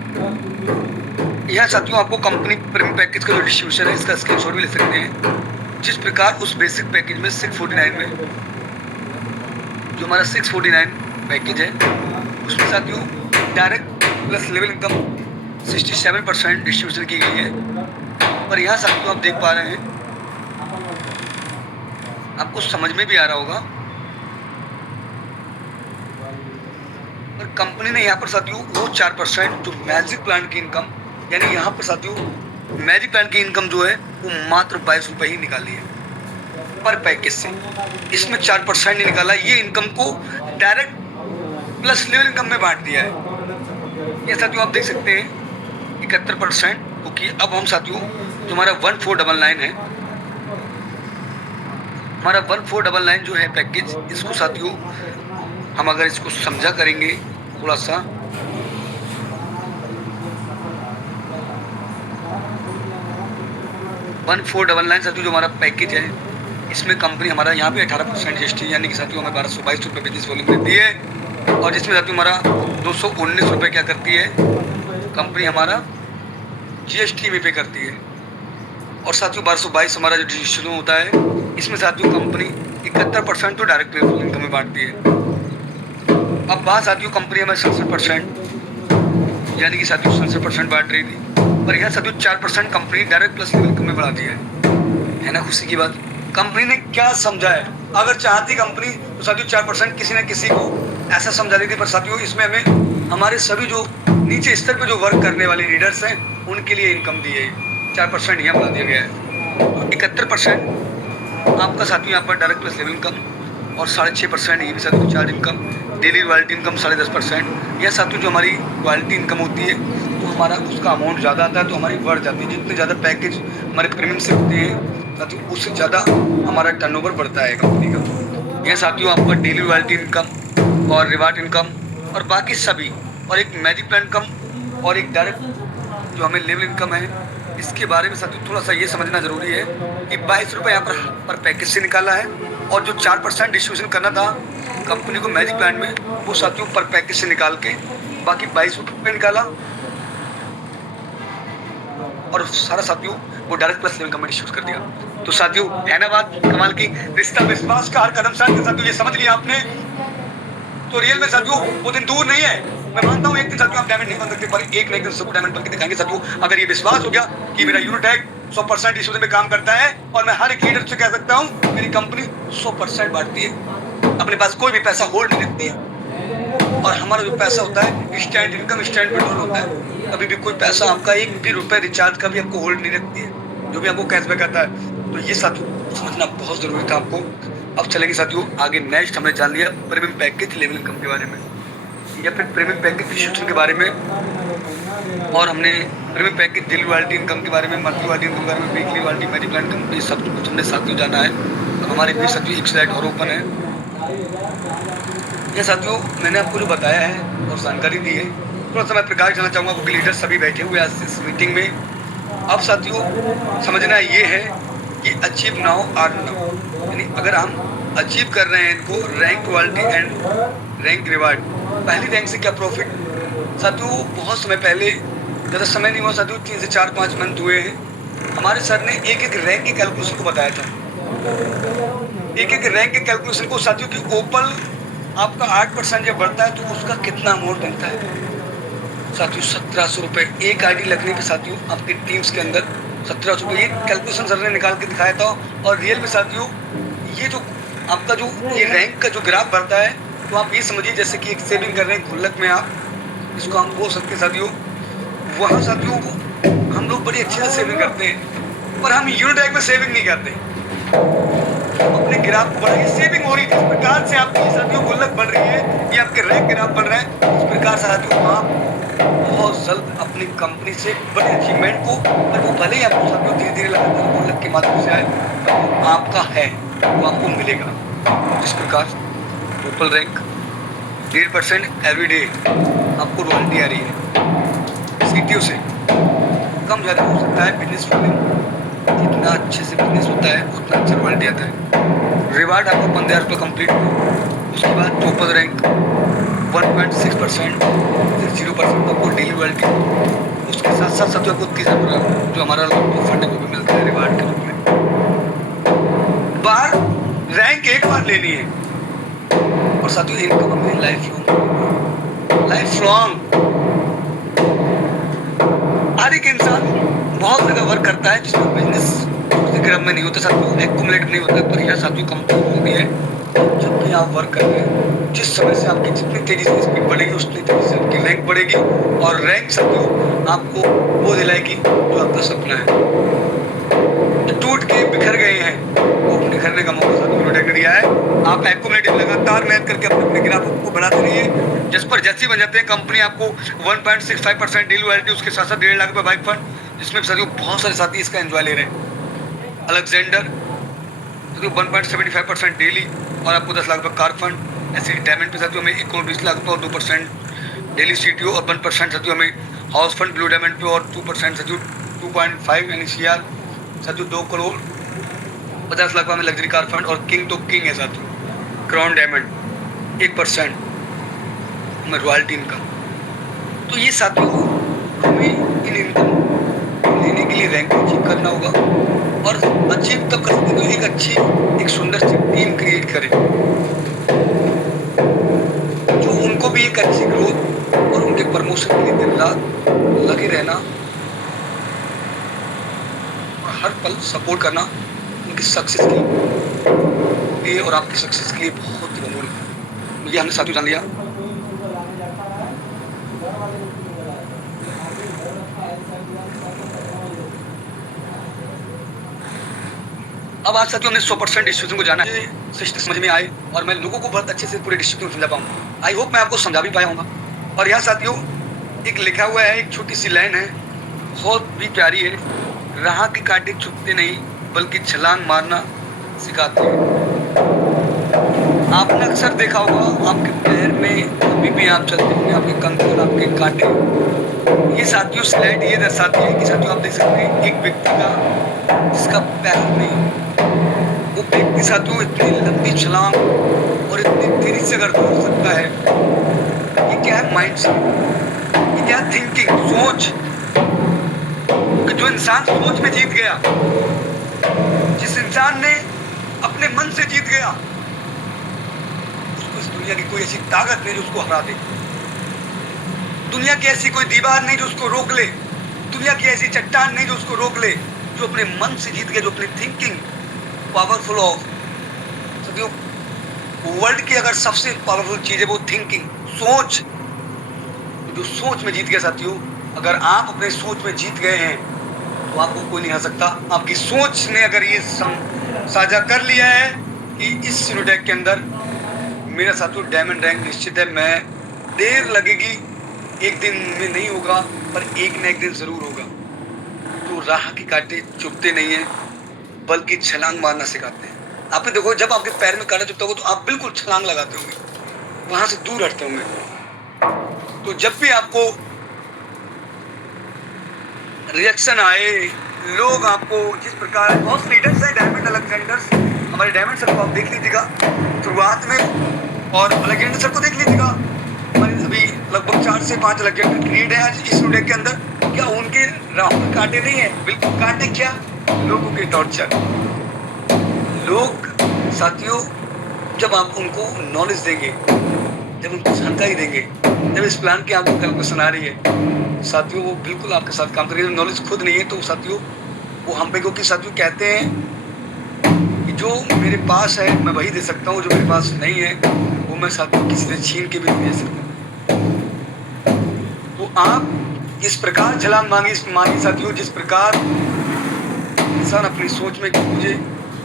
यह साथियों आपको कंपनी प्रीमियम पैकेज का जो डिस्ट्रीब्यूशन है, इसका स्क्रीनशॉट भी ले सकते हैं। जिस प्रकार उस बेसिक पैकेज में 649 में जो हमारा 649 पैकेज है, उसमें साथियों direct plus level income 67% distribution की गई है। पर यहाँ साथियों आप देख पा रहे हैं, आपको समझ में भी आ रहा होगा, पर कंपनी ने यहाँ पर साथियों वो 4% जो मैजिक प्लांट की इनकम यानी यहाँ पर साथियों मैजिक प्लान की इनकम जो है वो मात्र 22 रुपये ही निकाली है पर पैकेज से। इसमें 4% नहीं निकाला, ये इनकम को डायरेक्ट प्लस लेवल इनकम में बांट दिया है। ये साथियों आप देख सकते हैं 71%, क्योंकि अब हम साथियों जो हमारा 1499 है, हमारा 1499 जो है पैकेज, इसको साथियों हम अगर इसको समझा करेंगे थोड़ा सा, साथियों जो हमारा पैकेज है, इसमें कंपनी हमारा यहाँ पे 18% जीएसटी, यानी कि साथियों हमें 1222 रुपये बिजनेस वॉल्यूम देती है, और जिसमें साथियों हमारा 219 रुपये क्या करती है कंपनी हमारा जीएसटी में पे करती है, और साथियों 1222 हमारा जो डिस्ट्रीब्यूशन होता है, इसमें साथियों कंपनी 71% तो डायरेक्ट इनकम में बांटती है। अब बात साथियों कंपनी हमें 67%, यानी कि साथियों 67% बांट रही थी, पर यहाँ साथियों 4% company direct plus level income में बढ़ा दी है ना खुशी की बात। कंपनी ने क्या समझा है, अगर चाहती कंपनी तो साथियों 4% किसी न किसी को ऐसा समझा देती, पर साथियों इसमें हमें हमारे सभी जो नीचे स्तर पे जो वर्क करने वाले लीडर्स हैं उनके लिए इनकम दी है, 4% यहाँ बढ़ा दिया गया है। तो 71% आपका साथियों यहाँ पर डायरेक्ट प्लस लेवल इनकम, और 6.5% ये भी साथियों charge income, daily royalty income 10.5%। यह साथियों जो हमारी रॉयल्टी इनकम होती है तो हमारा उसका अमाउंट ज़्यादा आता है तो हमारी बढ़ जाती है, जितने ज़्यादा पैकेज हमारे प्रीमियम से होते हैं साथियों उससे ज़्यादा हमारा टर्नओवर बढ़ता है कंपनी का। यह साथियों आपका डेली रॉयल्टी इनकम और रिवार्ड इनकम और बाकी सभी, और एक मैजिक प्लान इनकम और एक डायरेक्ट जो हमें लेवल इनकम है, इसके बारे में साथियों थोड़ा सा ये समझना ज़रूरी है कि 22 रुपये यहाँ पर पैकेज से निकाला है, और जो 4% डिस्ट्रीब्यूशन करना था कंपनी को मैजिक प्लान में, वो साथियों पर पैकेज से निकाल के बाकी 22 रुपये निकाला, और सारा साथियों वो डायरेक्ट प्लस लेवल इनकम में डिस्ट्रीब्यूट कर दिया। तो साथियों है ना बात कमाल की, रिश्ता विश्वास का हर कदम साथ साथियों ये समझ लिया आपने, तो रियल में साथियों वो दिन दूर नहीं है। मैं मानता हूँ एक दिन साथियों आप डायमंड नहीं बन सकते, पर एक न एक दिन सबको डायमंड बन के दिखाएंगे साथियों। अगर ये विश्वास हो गया कि मेरा यूनिटैक 100% डिस्ट्रीब्यूशन में काम करता है, और मैं हर एक लीडर से कह सकता हूँ मेरी कंपनी 100% बांटती है, अपने पास कोई भी पैसा होल्ड नहीं रखती है, और हमारा जो पैसा होता है स्टैंड इनकम, स्टैंड विड्रॉल होता है, कभी भी कोई पैसा आपका एक भी रुपये रिचार्ज का भी आपको होल्ड नहीं रखती है, जो भी आपको कैशबैक आता है। तो ये साथियों समझना बहुत ज़रूरी था आपको। अब चलेंगे साथियों आगे, नेक्स्ट हमने जान लिया प्रीमियम पैकेज लेवल इनकम के बारे में, या फिर प्रीमियम पैकेज डिस्ट्रीब्यूशन के बारे में, और हमने premium package daily royalty income के बारे में, मंथली रॉयल्टी इनकम के बारे में, weekly royalty, magic plan income, ये सब कुछ हमने साथियों जाना है। तो हमारे भी साथियों एक स्लाइड और ओपन है। ये साथियों मैंने आपको जो बताया है और जानकारी दी है, थोड़ा सा मैं प्रकाश देना चाहूँगा, क्योंकि लीडर सभी बैठे हुए आज इस मीटिंग में। अब साथियों समझना ये है कि अचीव नाउ आर नाउ, यानी अगर हम अचीव कर रहे हैं इनको rank royalty and rank reward, पहली रैंक से क्या प्रॉफिट साथियों, बहुत समय पहले, ज़्यादा समय नहीं हुआ साथियों, 3 से 4-5 मंथ हुए हैं, हमारे सर ने एक एक रैंक के कैलकुलेशन को बताया था। एक एक रैंक के कैलकुलेशन को साथियों की ओपल आपका 8% जब बढ़ता है तो उसका कितना अमाउंट बनता है साथियों, 1700 रुपये एक आईडी लगने पे साथियों आपकी टीम्स के अंदर 1700 रुपये, ये कैलकुलेशन सर ने निकाल के दिखाया था। और रियल में साथियों ये जो आपका जो ये रैंक का जो ग्राफ बढ़ता है, तो आप ये समझिए जैसे कि एक सेविंग कर रहे हैं गुल्लक में, आप इसको हम बोल सकते हैं साथियों, वहाँ साथियों हम लोग बड़ी अच्छे से सेविंग करते हैं, पर हम यूनिटैक में सेविंग नहीं करते। अपने ग्राफ को बढ़ाइए, सेविंग हो रही है, जिस प्रकार से आपकी साथियों गुल्लक बढ़ रही है, ये आपके रैंक ग्राफ बढ़ रहा है, इस प्रकार से साथियों आप बहुत जल्द अपनी कंपनी से बड़े अचीवमेंट को, पर वो भले ही आपको साथियों धीरे धीरे लगातार गुल्लक के माध्यम से आए, आपका है वो आपको मिलेगा। जिस प्रकार टोटल रैंक 1.5% एवरी डे आपको रॉयल्टी आ रही है, सीटीओ से कम ज़्यादा हो सकता है, बिजनेस वॉल्यूम जितना अच्छे से बिजनेस होता है उतना अच्छा रॉयल्टी आता है। रिवार्ड आपको 15,000 रुपये कंप्लीट हो, उसके बाद टोटल रैंक 1.6%, 0% आपको डेली रॉयल्टी, उसके साथ साथ साथियों आपको 30,000 जो हमारा जो फंड है वो भी मिलता है रिवार्ड के रूप में। बार रैंक एक बार लेनी है, और साथियों इनकम हमें लाइफ लॉन्ग। हर एक इंसान बहुत जगह वर्क करता है जिसमें बिजनेस उसी क्रम में नहीं होता साथियों, एक्यूमुलेट नहीं होता, पर यह साथियों कंपनी होती है जब भी आप वर्क कर रहे हैं जिस समय से आपकी जितनी तेजी से स्पीड बढ़ेगी उतनी तेजी से आपकी रैंक बढ़ेगी, और रैंक साथियों आपको वो दिलाएगी जो आपका सपना है। जो टूट के बिखर गए हैं वो अपने बिखरने का मौका साथियों यूनिटेक ने दिया है। आप एक्यूमुलेटिव लगातार मेहनत करके अपने ग्राफ को बढ़ाते रहिए। जिस पर जैसे ही बन जाते हैं, कंपनी आपको 1.65% डेली रॉयल्टी, उसके साथ साथ 1.5 लाख रुपए बाइक फंड, जिसमें साथियों बहुत सारे साथी इसका एंजॉय ले रहे हैं। अलेक्जेंडर 1.75% डेली और आपको 10 लाख रुपए कार फंड। ऐसे डायमंड पे साथियों हमें 1.20 लाख रुपए और 2% डेली CTO और 1% साथियों हमें हाउस फंड ब्लू डायमंड पे, और 2% साथियों 2.5 यानी CR साथियों 2 करोड़ 50 लाख में लग्जरी कार फंड। और किंग तो किंग है साथियों, क्राउन डायमंड 1% में रॉयल्टी इनकम। तो ये साथियों हमें इन इनकम लेने के लिए रैंक को अचीव करना होगा, और अचीव तब कर सकते हैं एक अच्छी एक सुंदर सी टीम क्रिएट करें जो उनको भी एक अच्छी ग्रोथ और उनके प्रमोशन के लिए दिन रात लगे रहना और हर पल सपोर्ट करना उनकी सक्सेस के लिए और आपकी सक्सेस के लिए बहुत ही अमूल्य है। ये हमने साथियों जान लिया। अब आज साथियों हमने 100% डिस्ट्रीब्यूशन को जाना है, सिस्टम समझ में आए और मैं लोगों को बहुत अच्छे से पूरे डिस्ट्रीब्यूशन समझा पाऊँ। आई होप मैं आपको समझा भी पाया हूँगा। और यहाँ साथियों एक लिखा हुआ है, एक छोटी सी लाइन है, बहुत भी प्यारी है। राह के कांटे चुभते नहीं बल्कि छलांग मारना सिखाते हैं। आपने अक्सर देखा होगा आपके पैर में कभी भी आप चलते हुए आपके कंकर आपके कांटे, ये साथियों स्लाइड ये दर्शाती है कि साथियों आप देख सकते हैं एक व्यक्ति का जिसका पैर में वो व्यक्ति साथियों इतनी लंबी छलांग और इतनी तेजी से अगर दौड़ सकता है, ये क्या है माइंड से, ये क्या थिंकिंग सोच, कि जो इंसान सोच में जीत गया, जिस इंसान ने अपने मन से जीत गया, उसको इस दुनिया की कोई ऐसी ताकत नहीं जो उसको हरा दे। दुनिया की ऐसी कोई दीवार नहीं जो उसको रोक ले, दुनिया की ऐसी चट्टान नहीं जो उसको रोक ले। जो अपने मन से जीत गया, जो अपनी थिंकिंग पावरफुल ऑफ साथियों वर्ल्ड की अगर सबसे पावरफुल चीज है वो थिंकिंग सोच, जो सोच में जीत गया साथियों। अगर आप अपने सोच में जीत गए हैं तो आपको कोई नहीं हरा सकता। आपकी सोच ने अगर ये साझा कर लिया है कि इस यूनिटेक के अंदर मेरा साथियों डायमंड रैंक निश्चित है, मैं देर लगेगी, एक दिन में नहीं होगा पर एक न एक दिन जरूर होगा। तो राह के कांटे चुभते नहीं है बल्कि छलांग मारना सिखाते हैं। आपने देखो जब आपके पैर में कांटा चुभता होगा तो आप बिल्कुल छलांग लगाते होंगे, वहां से दूर हटते होंगे। तो जब भी आपको रिएक्शन आए, लोग आपको जिस प्रकार, बहुत लीडर्स हैं डायमंड अलेक्जेंडर्स, हमारे डायमंड सर को आप देख लीजिएगा शुरुआत में, और अलेक्जेंडर सर को देख लीजिएगा। हमारे अभी लगभग 4 से 5 अलेक्जेंडर क्रिएट है आज इस यूनिटेक के अंदर। क्या उनके राह में कांटे नहीं है? बिल्कुल कांटे क्या, लोगों के टॉर्चर। लोग साथियों जब आप उनको नॉलेज देंगे, जब उनको जानकारी देंगे, जब इस प्लान की आपको कैलकुलेशन आ रही है साथियों, वो बिल्कुल आपके साथ काम करेंगे। नॉलेज खुद नहीं है तो साथियों वो हम पे, क्योंकि साथियों कहते हैं कि जो मेरे पास है मैं वही दे सकता हूँ, जो मेरे पास नहीं है वो मैं साथियों किसी से छीन के भी नहीं दे सकता। तो आप इस प्रकार छलांग मांगी साथियों, जिस प्रकार इंसान अपनी सोच में कि मुझे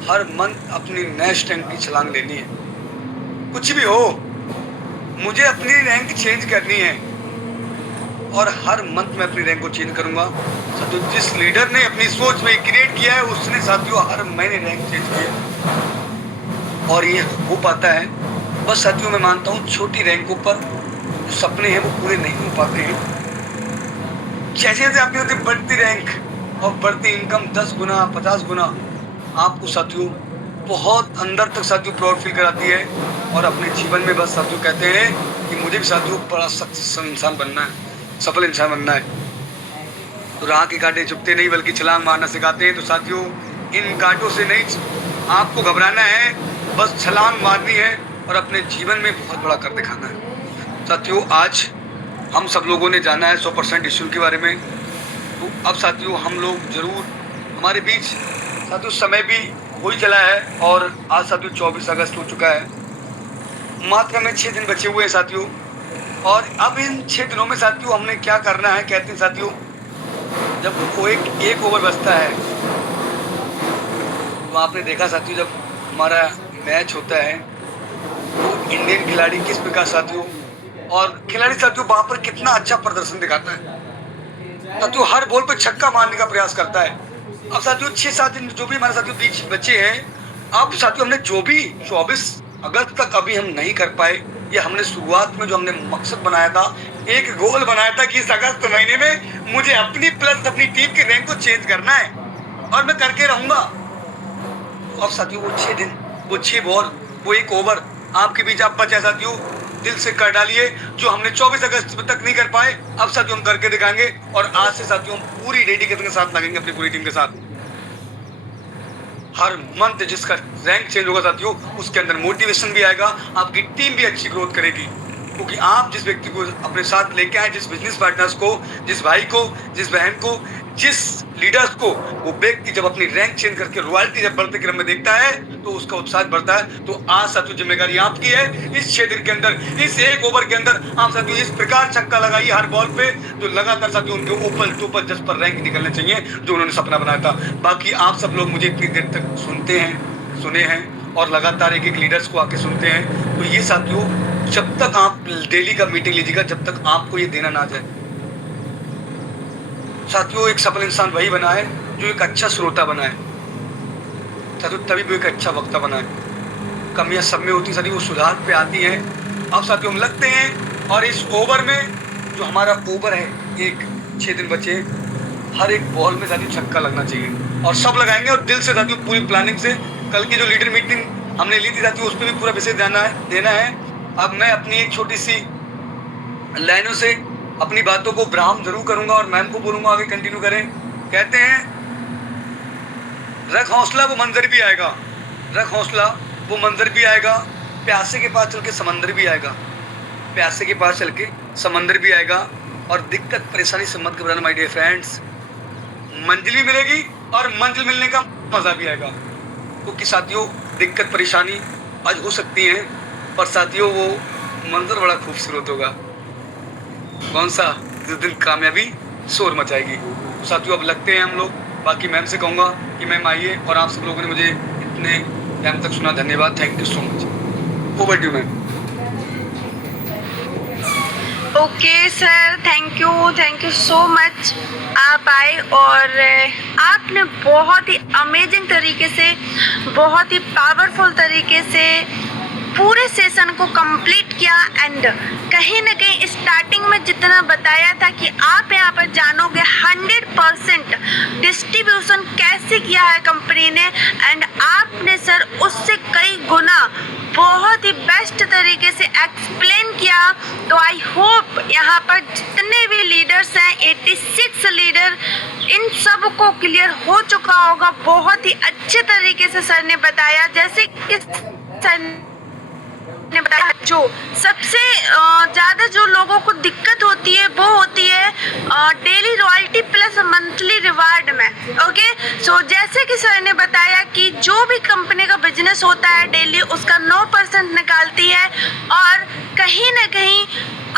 हर मंथ अपनी नेक्स्ट रैंक की छलांग लेनी है, कुछ भी हो मुझे अपनी रैंक चेंज करनी है, और हर मंथ मैं अपनी रैंक को चेंज करूंगा। साथियों जिस लीडर ने अपनी सोच में क्रिएट किया है उसने साथियों हर महीने रैंक चेंज किया, और ये हो पाता है। बस साथियों मैं मानता हूँ छोटी रैंकों पर जो सपने हैं वो पूरे नहीं हो पाते हैं। जैसे जैसे आपकी होती बढ़ती रैंक और बढ़ती इनकम 10 गुना 50 गुना आपको साथियों बहुत अंदर तक साथियों प्राउड फील कराती है, और अपने जीवन में बस साथियों कहते हैं कि मुझे भी साथियों बड़ा सक्सेसफुल इंसान बनना है, सफल इंसान बनना है। तो राह के कांटे चुभते नहीं बल्कि छलांग मारना सिखाते हैं। तो साथियों इन कांटों से नहीं आपको घबराना है, बस छलांग मारनी है और अपने जीवन में बहुत बड़ा कर दिखाना है। साथियों आज हम सब लोगों ने जाना है 100% इश्यू के बारे में। तो अब साथियों हम लोग जरूर, हमारे बीच साथियों समय भी हो ही चला है, और आज साथियों 24 अगस्त हो चुका है। मात्र में 6 दिन बचे हुए हैं साथियों। और अब इन 6 दिनों में साथियों हमने क्या करना है, कहते हैं साथियों, जब वो एक ओवर बचता है तो आपने देखा साथियों, जब हमारा मैच होता है तो इंडियन खिलाड़ी किस प्रकार साथियों, और खिलाड़ी साथियों वहां पर कितना अच्छा प्रदर्शन दिखाता है साथियों, हर बॉल पर छक्का मारने का प्रयास करता है। अब साथियों 6-7 दिन जो भी हमारे साथियों बीच बचे हैं, अब साथियों हमने जो भी 24 अगस्त तक अभी हम नहीं कर पाए, ये हमने शुरुआत में जो हमने मकसद बनाया था, एक गोल बनाया था कि इस अगस्त महीने में मुझे अपनी प्लस अपनी टीम के रैंक को चेंज करना है और मैं करके रहूंगा। तो अब साथियों वो 6 दिन, वो 6 बॉल, वो एक ओवर आपके बीच आप बचा साथियों, दिल से कर डालिए। जो हमने 24 अगस्त तक नहीं कर पाए, अब साथियों हम करके दिखाएंगे। और आज से साथियों हम पूरी डेडिकेशन के साथ लगेंगे अपनी पूरी टीम के साथ। हर मंथ जिसका रैंक चेंज होगा साथियों, उसके अंदर मोटिवेशन भी आएगा, आपकी टीम भी अच्छी ग्रोथ करेगी। क्योंकि आप जिस व्यक्ति को अपने साथ लेके आए, जिस बिजनेस पार्टनर्स को, जिस भाई को, जिस बहन को, जिस लीडर्स को, वो व्यक्ति जब अपनी रैंक चेंज करके रॉयल्टी जब बढ़ते क्रम में देखता है तो उसका उत्साह बढ़ता है। तो आज साथियों जिम्मेदारी आपकी है, इस 6 दिन के अंदर, इस एक ओवर के अंदर आप साथियों इस प्रकार छक्का लगाइए हर बॉल पे, तो लगातार साथियों उनके ऊपर टोपर जस पर रैंक निकलने चाहिए जो उन्होंने सपना बनाया था। बाकी आप सब लोग मुझे इतनी देर तक सुने हैं और लगातार एक लीडर्स को आके सुनते हैं, तो ये साथियों जब तक आप डेली का मीटिंग लीजिएगा, जब तक आपको ये देना ना जाए साथियों। एक सफल इंसान वही बना है जो एक अच्छा श्रोता बना है साथियों, तभी वो एक अच्छा वक्ता बना है। कमियां सब में होती है साथियों, वो सुधार पे आती है। अब साथियों हम लगते हैं और इस ओवर में जो हमारा ओवर है, एक 6 दिन बचे, हर एक बॉल में साथियों छक्का लगना चाहिए और सब लगाएंगे और दिल से साथियों पूरी प्लानिंग से। कल की जो लीडर मीटिंग हमने ली थी साथियों, उस पर भी पूरा विशेष देना है। अब मैं अपनी एक छोटी सी लाइनों से अपनी बातों को ब्राह्म जरूर करूंगा और मैम को बोलूंगा आगे कंटिन्यू करें। कहते हैं रख हौसला वो मंजर भी आएगा, रख हौसला वो मंजर भी आएगा, प्यासे के पास चल के समंदर भी आएगा, प्यासे के पास चल के समंदर भी आएगा। और दिक्कत परेशानी से मत घबराना माय डियर फ्रेंड्स, मंजिल भी मिलेगी और मंजिल मिलने का मजा भी आएगा। क्योंकि साथियों दिक्कत परेशानी आज हो सकती है, पर साथियों वो मंजर बड़ा खूबसूरत होगा। कौन सा? जिस दिन कामयाबी शोर मचाएगी। तो साथियों अब लगते हैं हम लोग। बाकी मैम से कहूँगा कि मैम आइए, और आप सब लोगों ने मुझे इतने टाइम तक सुना, धन्यवाद, thank you so much. Over to ma'am. Okay sir, thank you so much. आप आए और आपने बहुत ही अमेजिंग तरीके से, बहुत ही पावरफुल तरीके से पूरे सेशन को कंप्लीट किया। एंड कहीं ना कहीं स्टार्टिंग में जितना बताया था कि आप यहाँ पर जानोगे 100% डिस्ट्रीब्यूशन कैसे किया है कंपनी ने, एंड आपने सर उससे कई गुना बहुत ही बेस्ट तरीके से एक्सप्लेन किया। तो आई होप यहाँ पर जितने भी लीडर्स हैं, 86 लीडर, इन सब को क्लियर हो चुका होगा। बहुत ही अच्छे तरीके से सर ने बताया। जैसे कि सर ने बताया, जो सबसे ज़्यादा जो लोगों को दिक्कत होती है वो होती है daily royalty plus monthly reward में। ओके, सो जैसे कि सर ने बताया कि जो भी कंपनी का बिजनेस होता है डेली उसका 9% निकालती है, और कहीं ना कहीं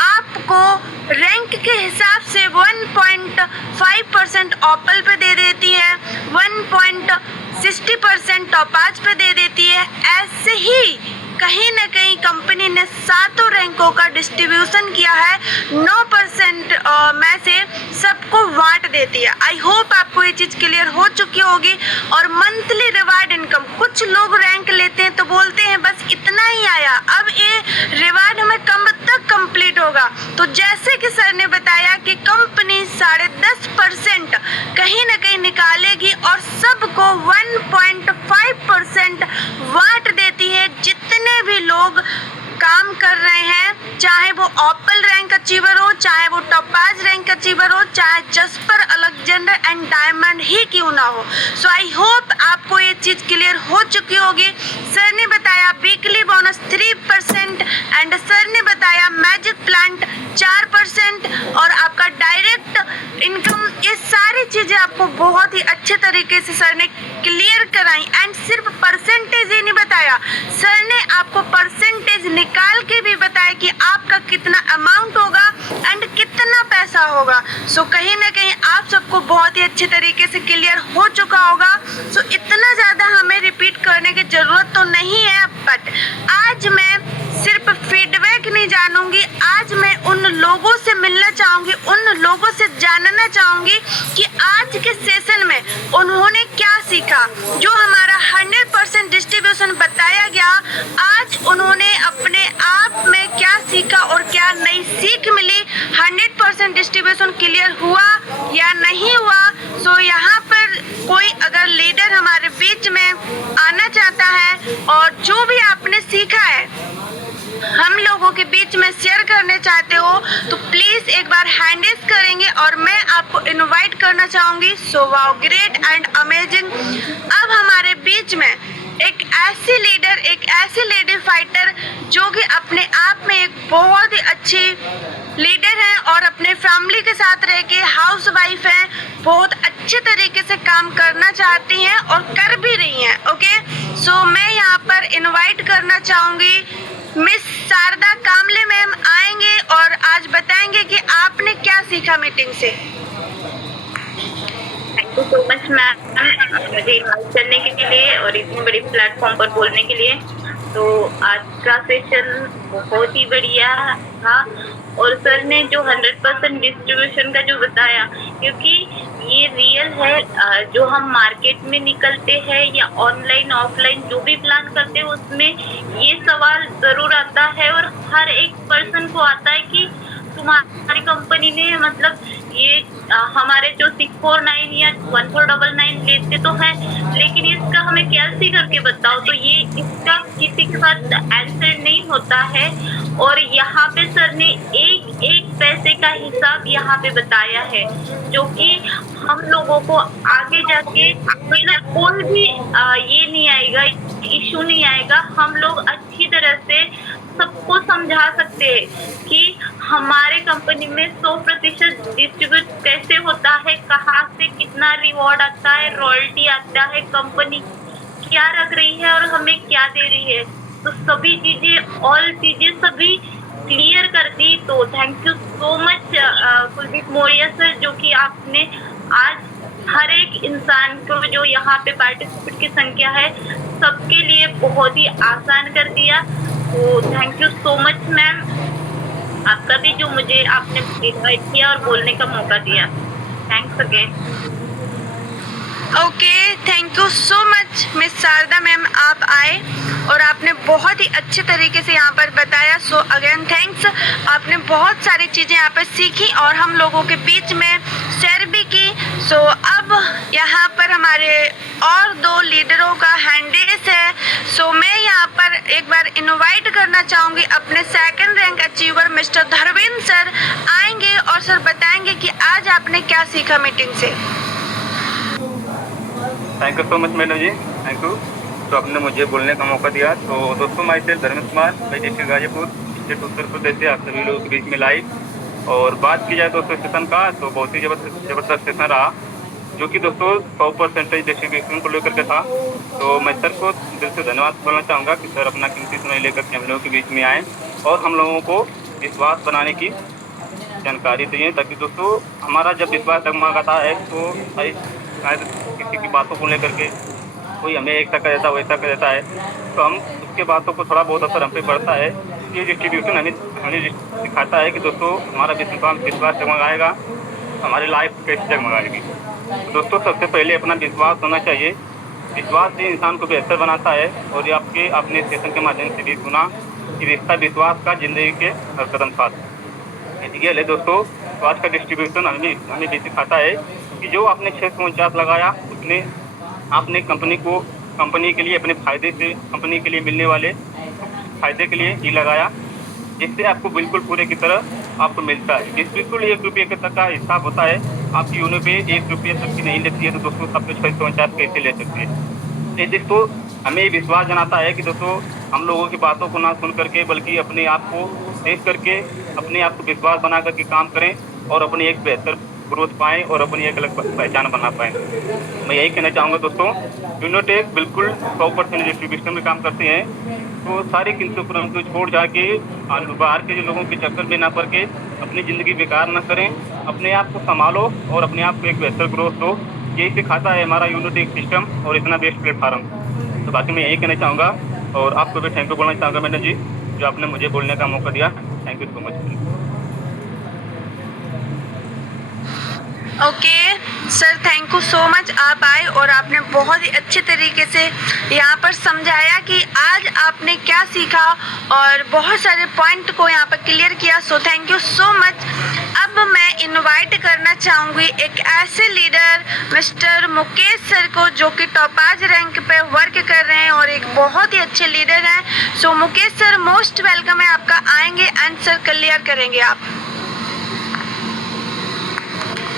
आपको रैंक के हिसाब से 1.5% ऑपल पे दे देती है, 1.60% टॉपाज पे दे देती है। ऐसे ही कहीं ना कहीं कंपनी ने 7 रैंकों का डिस्ट्रीब्यूशन किया है, 9% में से सबको बांट देती है। आई होप आपको ये चीज़ क्लियर हो चुकी होगी। और मंथली रिवार्ड इनकम, कुछ लोग रैंक लेते हैं तो बोलते हैं बस इतना ही आया, अब ये रिवार्ड हमें कब तक कंप्लीट होगा। तो जैसे कि सर ने बताया कि कंपनी 10.5% कहीं ना कहीं निकालेगी और सबको 1.5% बांट देती है। जितने भी लोग काम कर रहे हैं, चाहे वो ऑपल रैंक अचीवर हो, चाहे वो टॉपाज रैंक अचीवर हो, चाहे जस्पर, अलेक्जेंडर एंड डायमंड ही क्यों ना हो, सो आई होप आपको ये चीज़ क्लियर हो चुकी होगी। सर ने बताया वीकली बोनस 3% एंड सर ने बताया मैजिक प्लांट 4% और आपका डायरेक्ट इनकम, ये सारी चीज़ें आपको बहुत ही अच्छे तरीके से सर ने क्लियर कराई। एंड सिर्फ परसेंटेज ही नहीं बताया, सर ने आपको परसेंटेज निकाल के भी बताया कि आपका कितना अमाउंट होगा एंड कितना पैसा होगा। सो कहीं ना कहीं आप सबको बहुत ही अच्छे तरीके से क्लियर हो चुका होगा। सो इतना ज़्यादा हमें रिपीट करने की ज़रूरत तो नहीं है, बट आज मैं सिर्फ फीडबैक नहीं जानूंगी, आज मैं उन लोगों से मिलना चाहूँगी, उन लोगों से जानना चाहूँगी कि आज के सेशन में उन्होंने क्या सीखा। जो हमारा 100% डिस्ट्रीब्यूशन बताया गया, आज उन्होंने अपने आप में क्या सीखा और क्या नई सीख मिली, 100% डिस्ट्रीब्यूशन क्लियर हुआ या नहीं हुआ। सो यहाँ पर कोई अगर लीडर हमारे बीच में आना चाहता है और जो भी आपने सीखा है हम लोगों के बीच में शेयर करने चाहते हो तो प्लीज़ एक बार हैंड रेज करेंगे और मैं आपको इनवाइट करना चाहूँगी। So wow, great and amazing. अब हमारे बीच में एक ऐसी लीडर, एक ऐसी लेडी फाइटर जो कि अपने आप में एक बहुत ही अच्छी लीडर हैं और अपने फैमिली के साथ रह के हाउस वाइफ हैं, बहुत अच्छे तरीके से काम करना चाहती हैं और कर भी रही हैं। ओके, सो मैं यहाँ पर इनवाइट करना चाहूँगी मिस शारदा कामले मैम आएंगे और आज बताएंगे कि आपने क्या सीखा मीटिंग से। Thank you so much ma'am मुझे इन्वाइट करने के लिए और इतनी बड़ी प्लेटफॉर्म पर बोलने के लिए। तो आज का सेशन बहुत ही बढ़िया था और सर ने जो 100% डिस्ट्रीब्यूशन का जो बताया, क्योंकि ये रियल है, जो हम मार्केट में निकलते हैं या ऑनलाइन ऑफलाइन जो भी प्लान करते हैं उसमें ये सवाल ज़रूर आता है और हर एक पर्सन को आता है कि तुम्हारी कंपनी ने मतलब ये हमारे जो 649 या 1499 लेते तो है, लेकिन इसका हमें कैसे करके बताओ। तो ये इसका किसी के साथ आंसर नहीं होता है और यहाँ पे सर ने एक एक पैसे का हिसाब यहाँ पे बताया है, जो कि हम लोगों को आगे जाके मतलब कोई भी ये नहीं आएगा, इशू नहीं आएगा। हम लोग अच्छी तरह से सबको समझा सकते हैं कि हमारे कंपनी में 100% डिस्ट्रीब्यूट कैसे होता है, कहाँ से कितना रिवॉर्ड आता है, रॉयल्टी आता है, कंपनी क्या रख रही है और हमें क्या दे रही है। तो सभी चीजें, ऑल चीजें सभी क्लियर कर दी। तो thank you so much Kuldeep Maurya sir, जो कि आपने आज हर एक इंसान को जो यहाँ पे पार्टिसिपेट की संख्या है सबके लिए बहुत ही आसान कर दिया। तो thank you so much ma'am, आपका भी जो मुझे आपने इनवाइट किया और बोलने का मौका दिया। Thanks again. Okay, thank you so much miss Sharda ma'am, आप आए और आपने बहुत ही अच्छे तरीके से यहाँ पर बताया। सो अगेन थैंक्स, आपने बहुत सारी चीज़ें यहाँ पर सीखी और हम लोगों के बीच में शेयर भी की। सो अब यहाँ पर हमारे और दो लीडरों का हैंड रेस है। सो मैं यहाँ पर एक बार इनवाइट करना चाहूँगी अपने second rank achiever mister Dharmendra sir आएंगे और सर बताएंगे कि आज आपने क्या सीखा मीटिंग से। Thank you so much madam ji, thank you. तो आपने मुझे बोलने का मौका दिया। तो दोस्तों, मैं से धर्मेंद्र कुमार, मैं डिस्ट्रिक्ट गाजीपुर, स्टेट उत्तर प्रदेश से आप सभी लोगों के बीच में लाइव। और बात की जाए दोस्तों सेशन का, तो बहुत ही ज़बरदस्त सेशन रहा, जो कि दोस्तों 100% डिस्ट्रीब्यूशन को लेकर के था। तो मैं सर को दिल से धन्यवाद बोलना चाहूँगा कि सर अपना कीमती समय लेकर के हम लोगों के बीच में आए और हम लोगों को विश्वास बनाने की जानकारी दें, ताकि दोस्तों हमारा जब विश्वास डगमगाता है तो शायद किसी की बातों को लेकर के कोई हमें ऐसा कर देता है, वैसा कर देता है, तो हम उसके बातों को थोड़ा बहुत असर हम पे पड़ता है। ये डिस्ट्रीब्यूशन हमें सिखाता है कि दोस्तों हमारा विश्वास जगमगाएगा, हमारी लाइफ कैसे जगमगाएगी। तो दोस्तों, सबसे पहले अपना विश्वास होना चाहिए। विश्वास ही इंसान को बेहतर बनाता है और ये आपने सेशन के माध्यम से भी सुना कि रिश्ता विश्वास का जिंदगी के हर कदम साथ है दोस्तों। तो आज का डिस्ट्रीब्यूशन हमें भी सिखाता है कि जो आपने 649 लगाया उसने आपने कंपनी के लिए अपने फायदे से, कंपनी के लिए मिलने वाले फायदे के लिए ही लगाया, जिससे आपको बिल्कुल पूरे की तरह आपको मिलता है। बिल्कुल 1 रुपये तक का हिसाब होता है आपकी यूनो पे 1 रुपये तक की नहीं लेती है, तो दोस्तों सब कुछ 649 कैसे ले सकते हैं। ये दोस्तों हमें ये विश्वास जनाता है कि दोस्तों हम लोगों की बातों को ना सुन करके बल्कि अपने आप को सेव करके अपने आप को विश्वास बना करके काम करें और अपनी एक बेहतर ग्रोथ पाएँ और अपनी एक अलग पहचान बना पाएँ। मैं यही कहना चाहूँगा दोस्तों, यूनोटेक बिल्कुल 100% डिस्ट्रीब्यूशन में काम करते हैं, तो सारे किंतु परंतु छोड़ जाके बाहर के जो लोगों के चक्कर में ना पड़ के अपनी ज़िंदगी बेकार ना करें, अपने आप को संभालो और अपने आप को एक बेहतर ग्रोथ दो। यही सिखाता है हमारा यूनोटेक सिस्टम और इतना बेस्ट प्लेटफार्म। तो बाकी मैं यही कहना चाहूँगा और आपको भी थैंक यू बोलना चाहूँगा मैडम जी, जो आपने मुझे बोलने का मौका दिया। Thank you so much. Okay sir, thank you so much. आप आए और आपने बहुत ही अच्छे तरीके से यहाँ पर समझाया कि आज आपने क्या सीखा और बहुत सारे पॉइंट को यहाँ पर क्लियर किया। So thank you so much. अब मैं इनवाइट करना चाहूँगी एक ऐसे लीडर मिस्टर मुकेश सर को, जो कि टॉप 5 रैंक पे वर्क कर रहे हैं और एक बहुत ही अच्छे लीडर हैं। सो मुकेश सर मोस्ट वेलकम है आपका, आएंगे आंसर क्लियर करेंगे आप।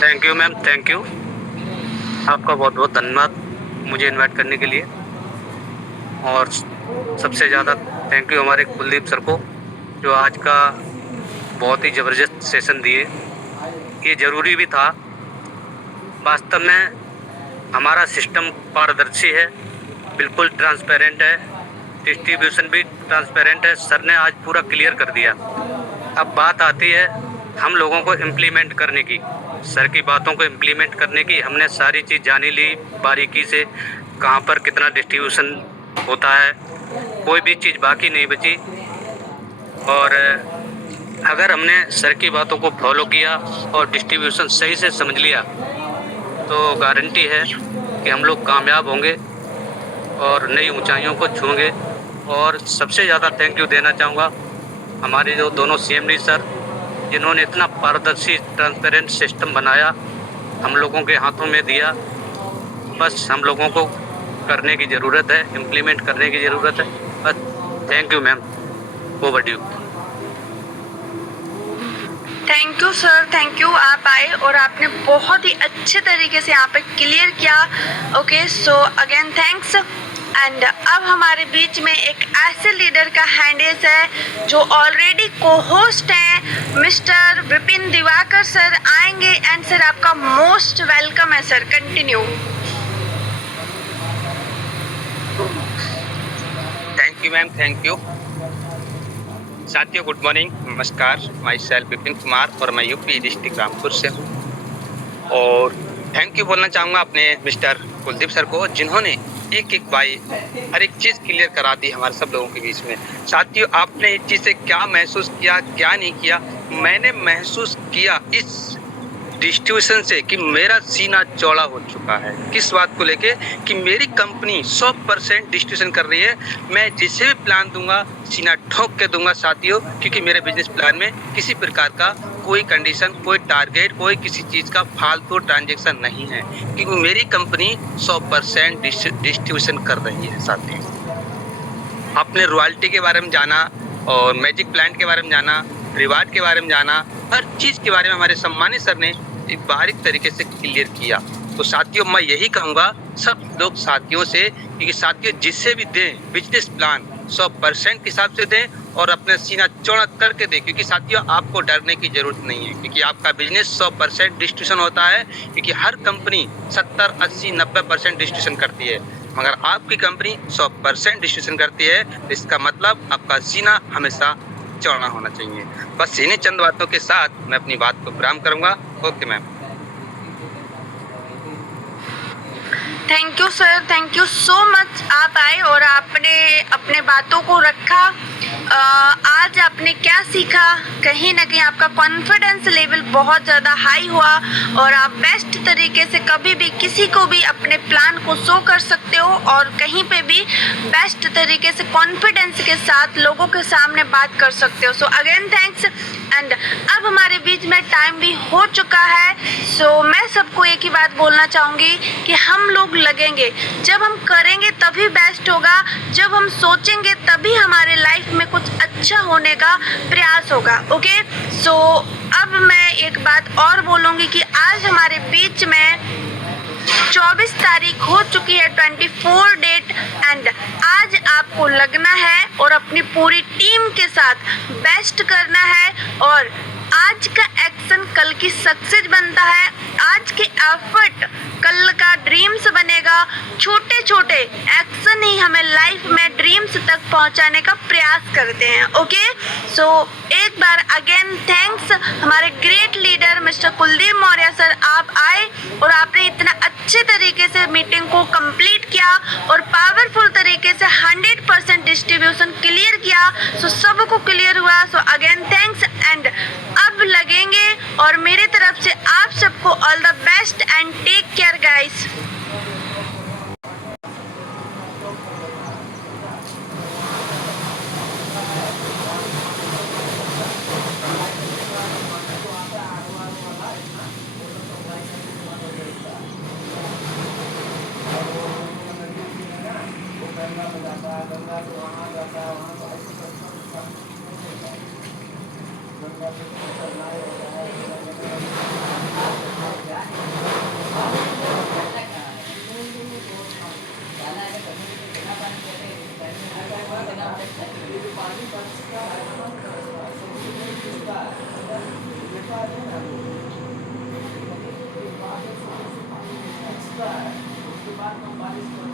Thank you ma'am, thank you. आपका बहुत बहुत धन्यवाद मुझे इनवाइट करने के लिए, और सबसे ज़्यादा थैंक यू हमारे कुलदीप सर को, जो आज का बहुत ही ज़बरदस्त सेशन दिए। ये ज़रूरी भी था। वास्तव में हमारा सिस्टम पारदर्शी है, बिल्कुल ट्रांसपेरेंट है, डिस्ट्रीब्यूशन भी ट्रांसपेरेंट है। सर ने आज पूरा क्लियर कर दिया। अब बात आती है हम लोगों को इम्प्लीमेंट करने की, सर की बातों को इम्प्लीमेंट करने की। हमने सारी चीज़ जानी ली बारीकी से, कहाँ पर कितना डिस्ट्रीब्यूशन होता है, कोई भी चीज़ बाकी नहीं बची। और अगर हमने सर की बातों को फॉलो किया और डिस्ट्रीब्यूशन सही से समझ लिया, तो गारंटी है कि हम लोग कामयाब होंगे और नई ऊंचाइयों को छूएंगे। और सबसे ज़्यादा थैंक यू देना चाहूँगा हमारे जो दोनों CMD सर, जिन्होंने इतना पारदर्शी ट्रांसपेरेंट सिस्टम बनाया, हम लोगों के हाथों में दिया। बस हम लोगों को करने की ज़रूरत है, इम्प्लीमेंट करने की ज़रूरत है। बस thank you ma'am, over due. Thank you sir, thank you. आप आए और आपने बहुत ही अच्छे तरीके से यहाँ पे क्लियर किया। Okay, so again thanks. And अब हमारे बीच में एक ऐसे लीडर का हैंडेस है जो ऑलरेडी को होस्ट हैं, मिस्टर विपिन दिवाकर सर आएंगे। एंड सर आपका मोस्ट वेलकम है sir, continue. Thank you ma'am, thank you. साथियों गुड मॉर्निंग, नमस्कार। माई सेल्फ विपिन कुमार और मैं यूपी डिस्ट्रिक्ट रामपुर से हूँ। और थैंक यू बोलना चाहूँगा अपने मिस्टर कुलदीप सर को, जिन्होंने एक बाई हर एक चीज़ क्लियर करा दी हमारे सब लोगों के बीच में। साथियों आपने इस चीज़ से क्या महसूस किया, क्या नहीं किया? मैंने महसूस किया इस डिस्ट्रीब्यूशन से कि मेरा सीना चौड़ा हो चुका है। किस बात को लेके? कि मेरी कंपनी 100% डिस्ट्रीब्यूशन कर रही है। मैं जिसे भी प्लान दूंगा सीना ठोक के दूंगा साथियों, क्योंकि मेरे बिजनेस प्लान में किसी प्रकार का कोई कंडीशन, कोई टारगेट, कोई किसी चीज़ का फालतू ट्रांजेक्शन नहीं है, क्योंकि मेरी कंपनी 100% डिस्ट्रीब्यूशन कर रही है। साथियों आपने रॉयल्टी के बारे में जाना और मैजिक प्लान के बारे में जाना, रिवार्ड के बारे में जाना, हर चीज़ के बारे में हमारे सम्मानित सर ने एक बारीक तरीके से क्लियर किया। तो साथियों मैं यही कहूँगा सब लोग साथियों से कि साथियों जिससे भी दें बिजनेस प्लान 100% के हिसाब से दें और अपने सीना चौड़ा करके दें, क्योंकि साथियों आपको डरने की ज़रूरत नहीं है, क्योंकि आपका बिजनेस 100% डिस्ट्रीब्यूशन होता है। क्योंकि हर कंपनी 70, 80, 90% डिस्ट्रीब्यूशन करती है, मगर आपकी कंपनी 100% डिस्ट्रीब्यूशन करती है। इसका मतलब आपका सीना हमेशा चौड़ा होना चाहिए। बस इन्हीं चंद बातों के साथ मैं अपनी बात को विराम करूंगा। Okay ma'am. Thank you sir, thank you so much. आप आए और आपने अपने बातों को रखा। आज आपने क्या सीखा? कहीं ना कहीं आपका कॉन्फिडेंस लेवल बहुत ज़्यादा हाई हुआ और आप बेस्ट तरीके से कभी भी किसी को भी अपने प्लान को शो कर सकते हो और कहीं पे भी बेस्ट तरीके से कॉन्फिडेंस के साथ लोगों के सामने बात कर सकते हो। So again thanks. एंड अब हमारे बीच में टाइम भी हो चुका है। सो मैं सबको एक ही बात बोलना चाहूँगी कि हम लोग लगेंगे, जब हम करेंगे तभी बेस्ट होगा, जब हम सोचेंगे तभी हमारे लाइफ में कुछ अच्छा होने का प्रयास होगा। ओके, सो अब मैं एक बात और बोलूँगी कि आज हमारे बीच में 24 तारीख हो चुकी है, 24 डेट। एंड आज आपको लगना है और अपनी पूरी टीम के साथ बेस्ट करना है और आज का एक्शन कल की सक्सेस बनता है, आज के एफर्ट कल का ड्रीम्स बनेगा। छोटे छोटे एक्शन ही हमें लाइफ में ड्रीम्स तक पहुंचाने का प्रयास करते हैं। ओके, सो एक बार अगेन थैंक्स हमारे great leader mister Kuldeep Maurya sir, आप आए और आपने इतना अच्छे तरीके से मीटिंग को कंप्लीट किया और पावरफुल तरीके से 100% डिस्ट्रीब्यूशन क्लियर किया। सो सबको क्लियर हुआ। So again thanks. एंड अब लगेंगे और मेरे तरफ से आप सबको all the best and take care guys. उसके बाद हम बारिश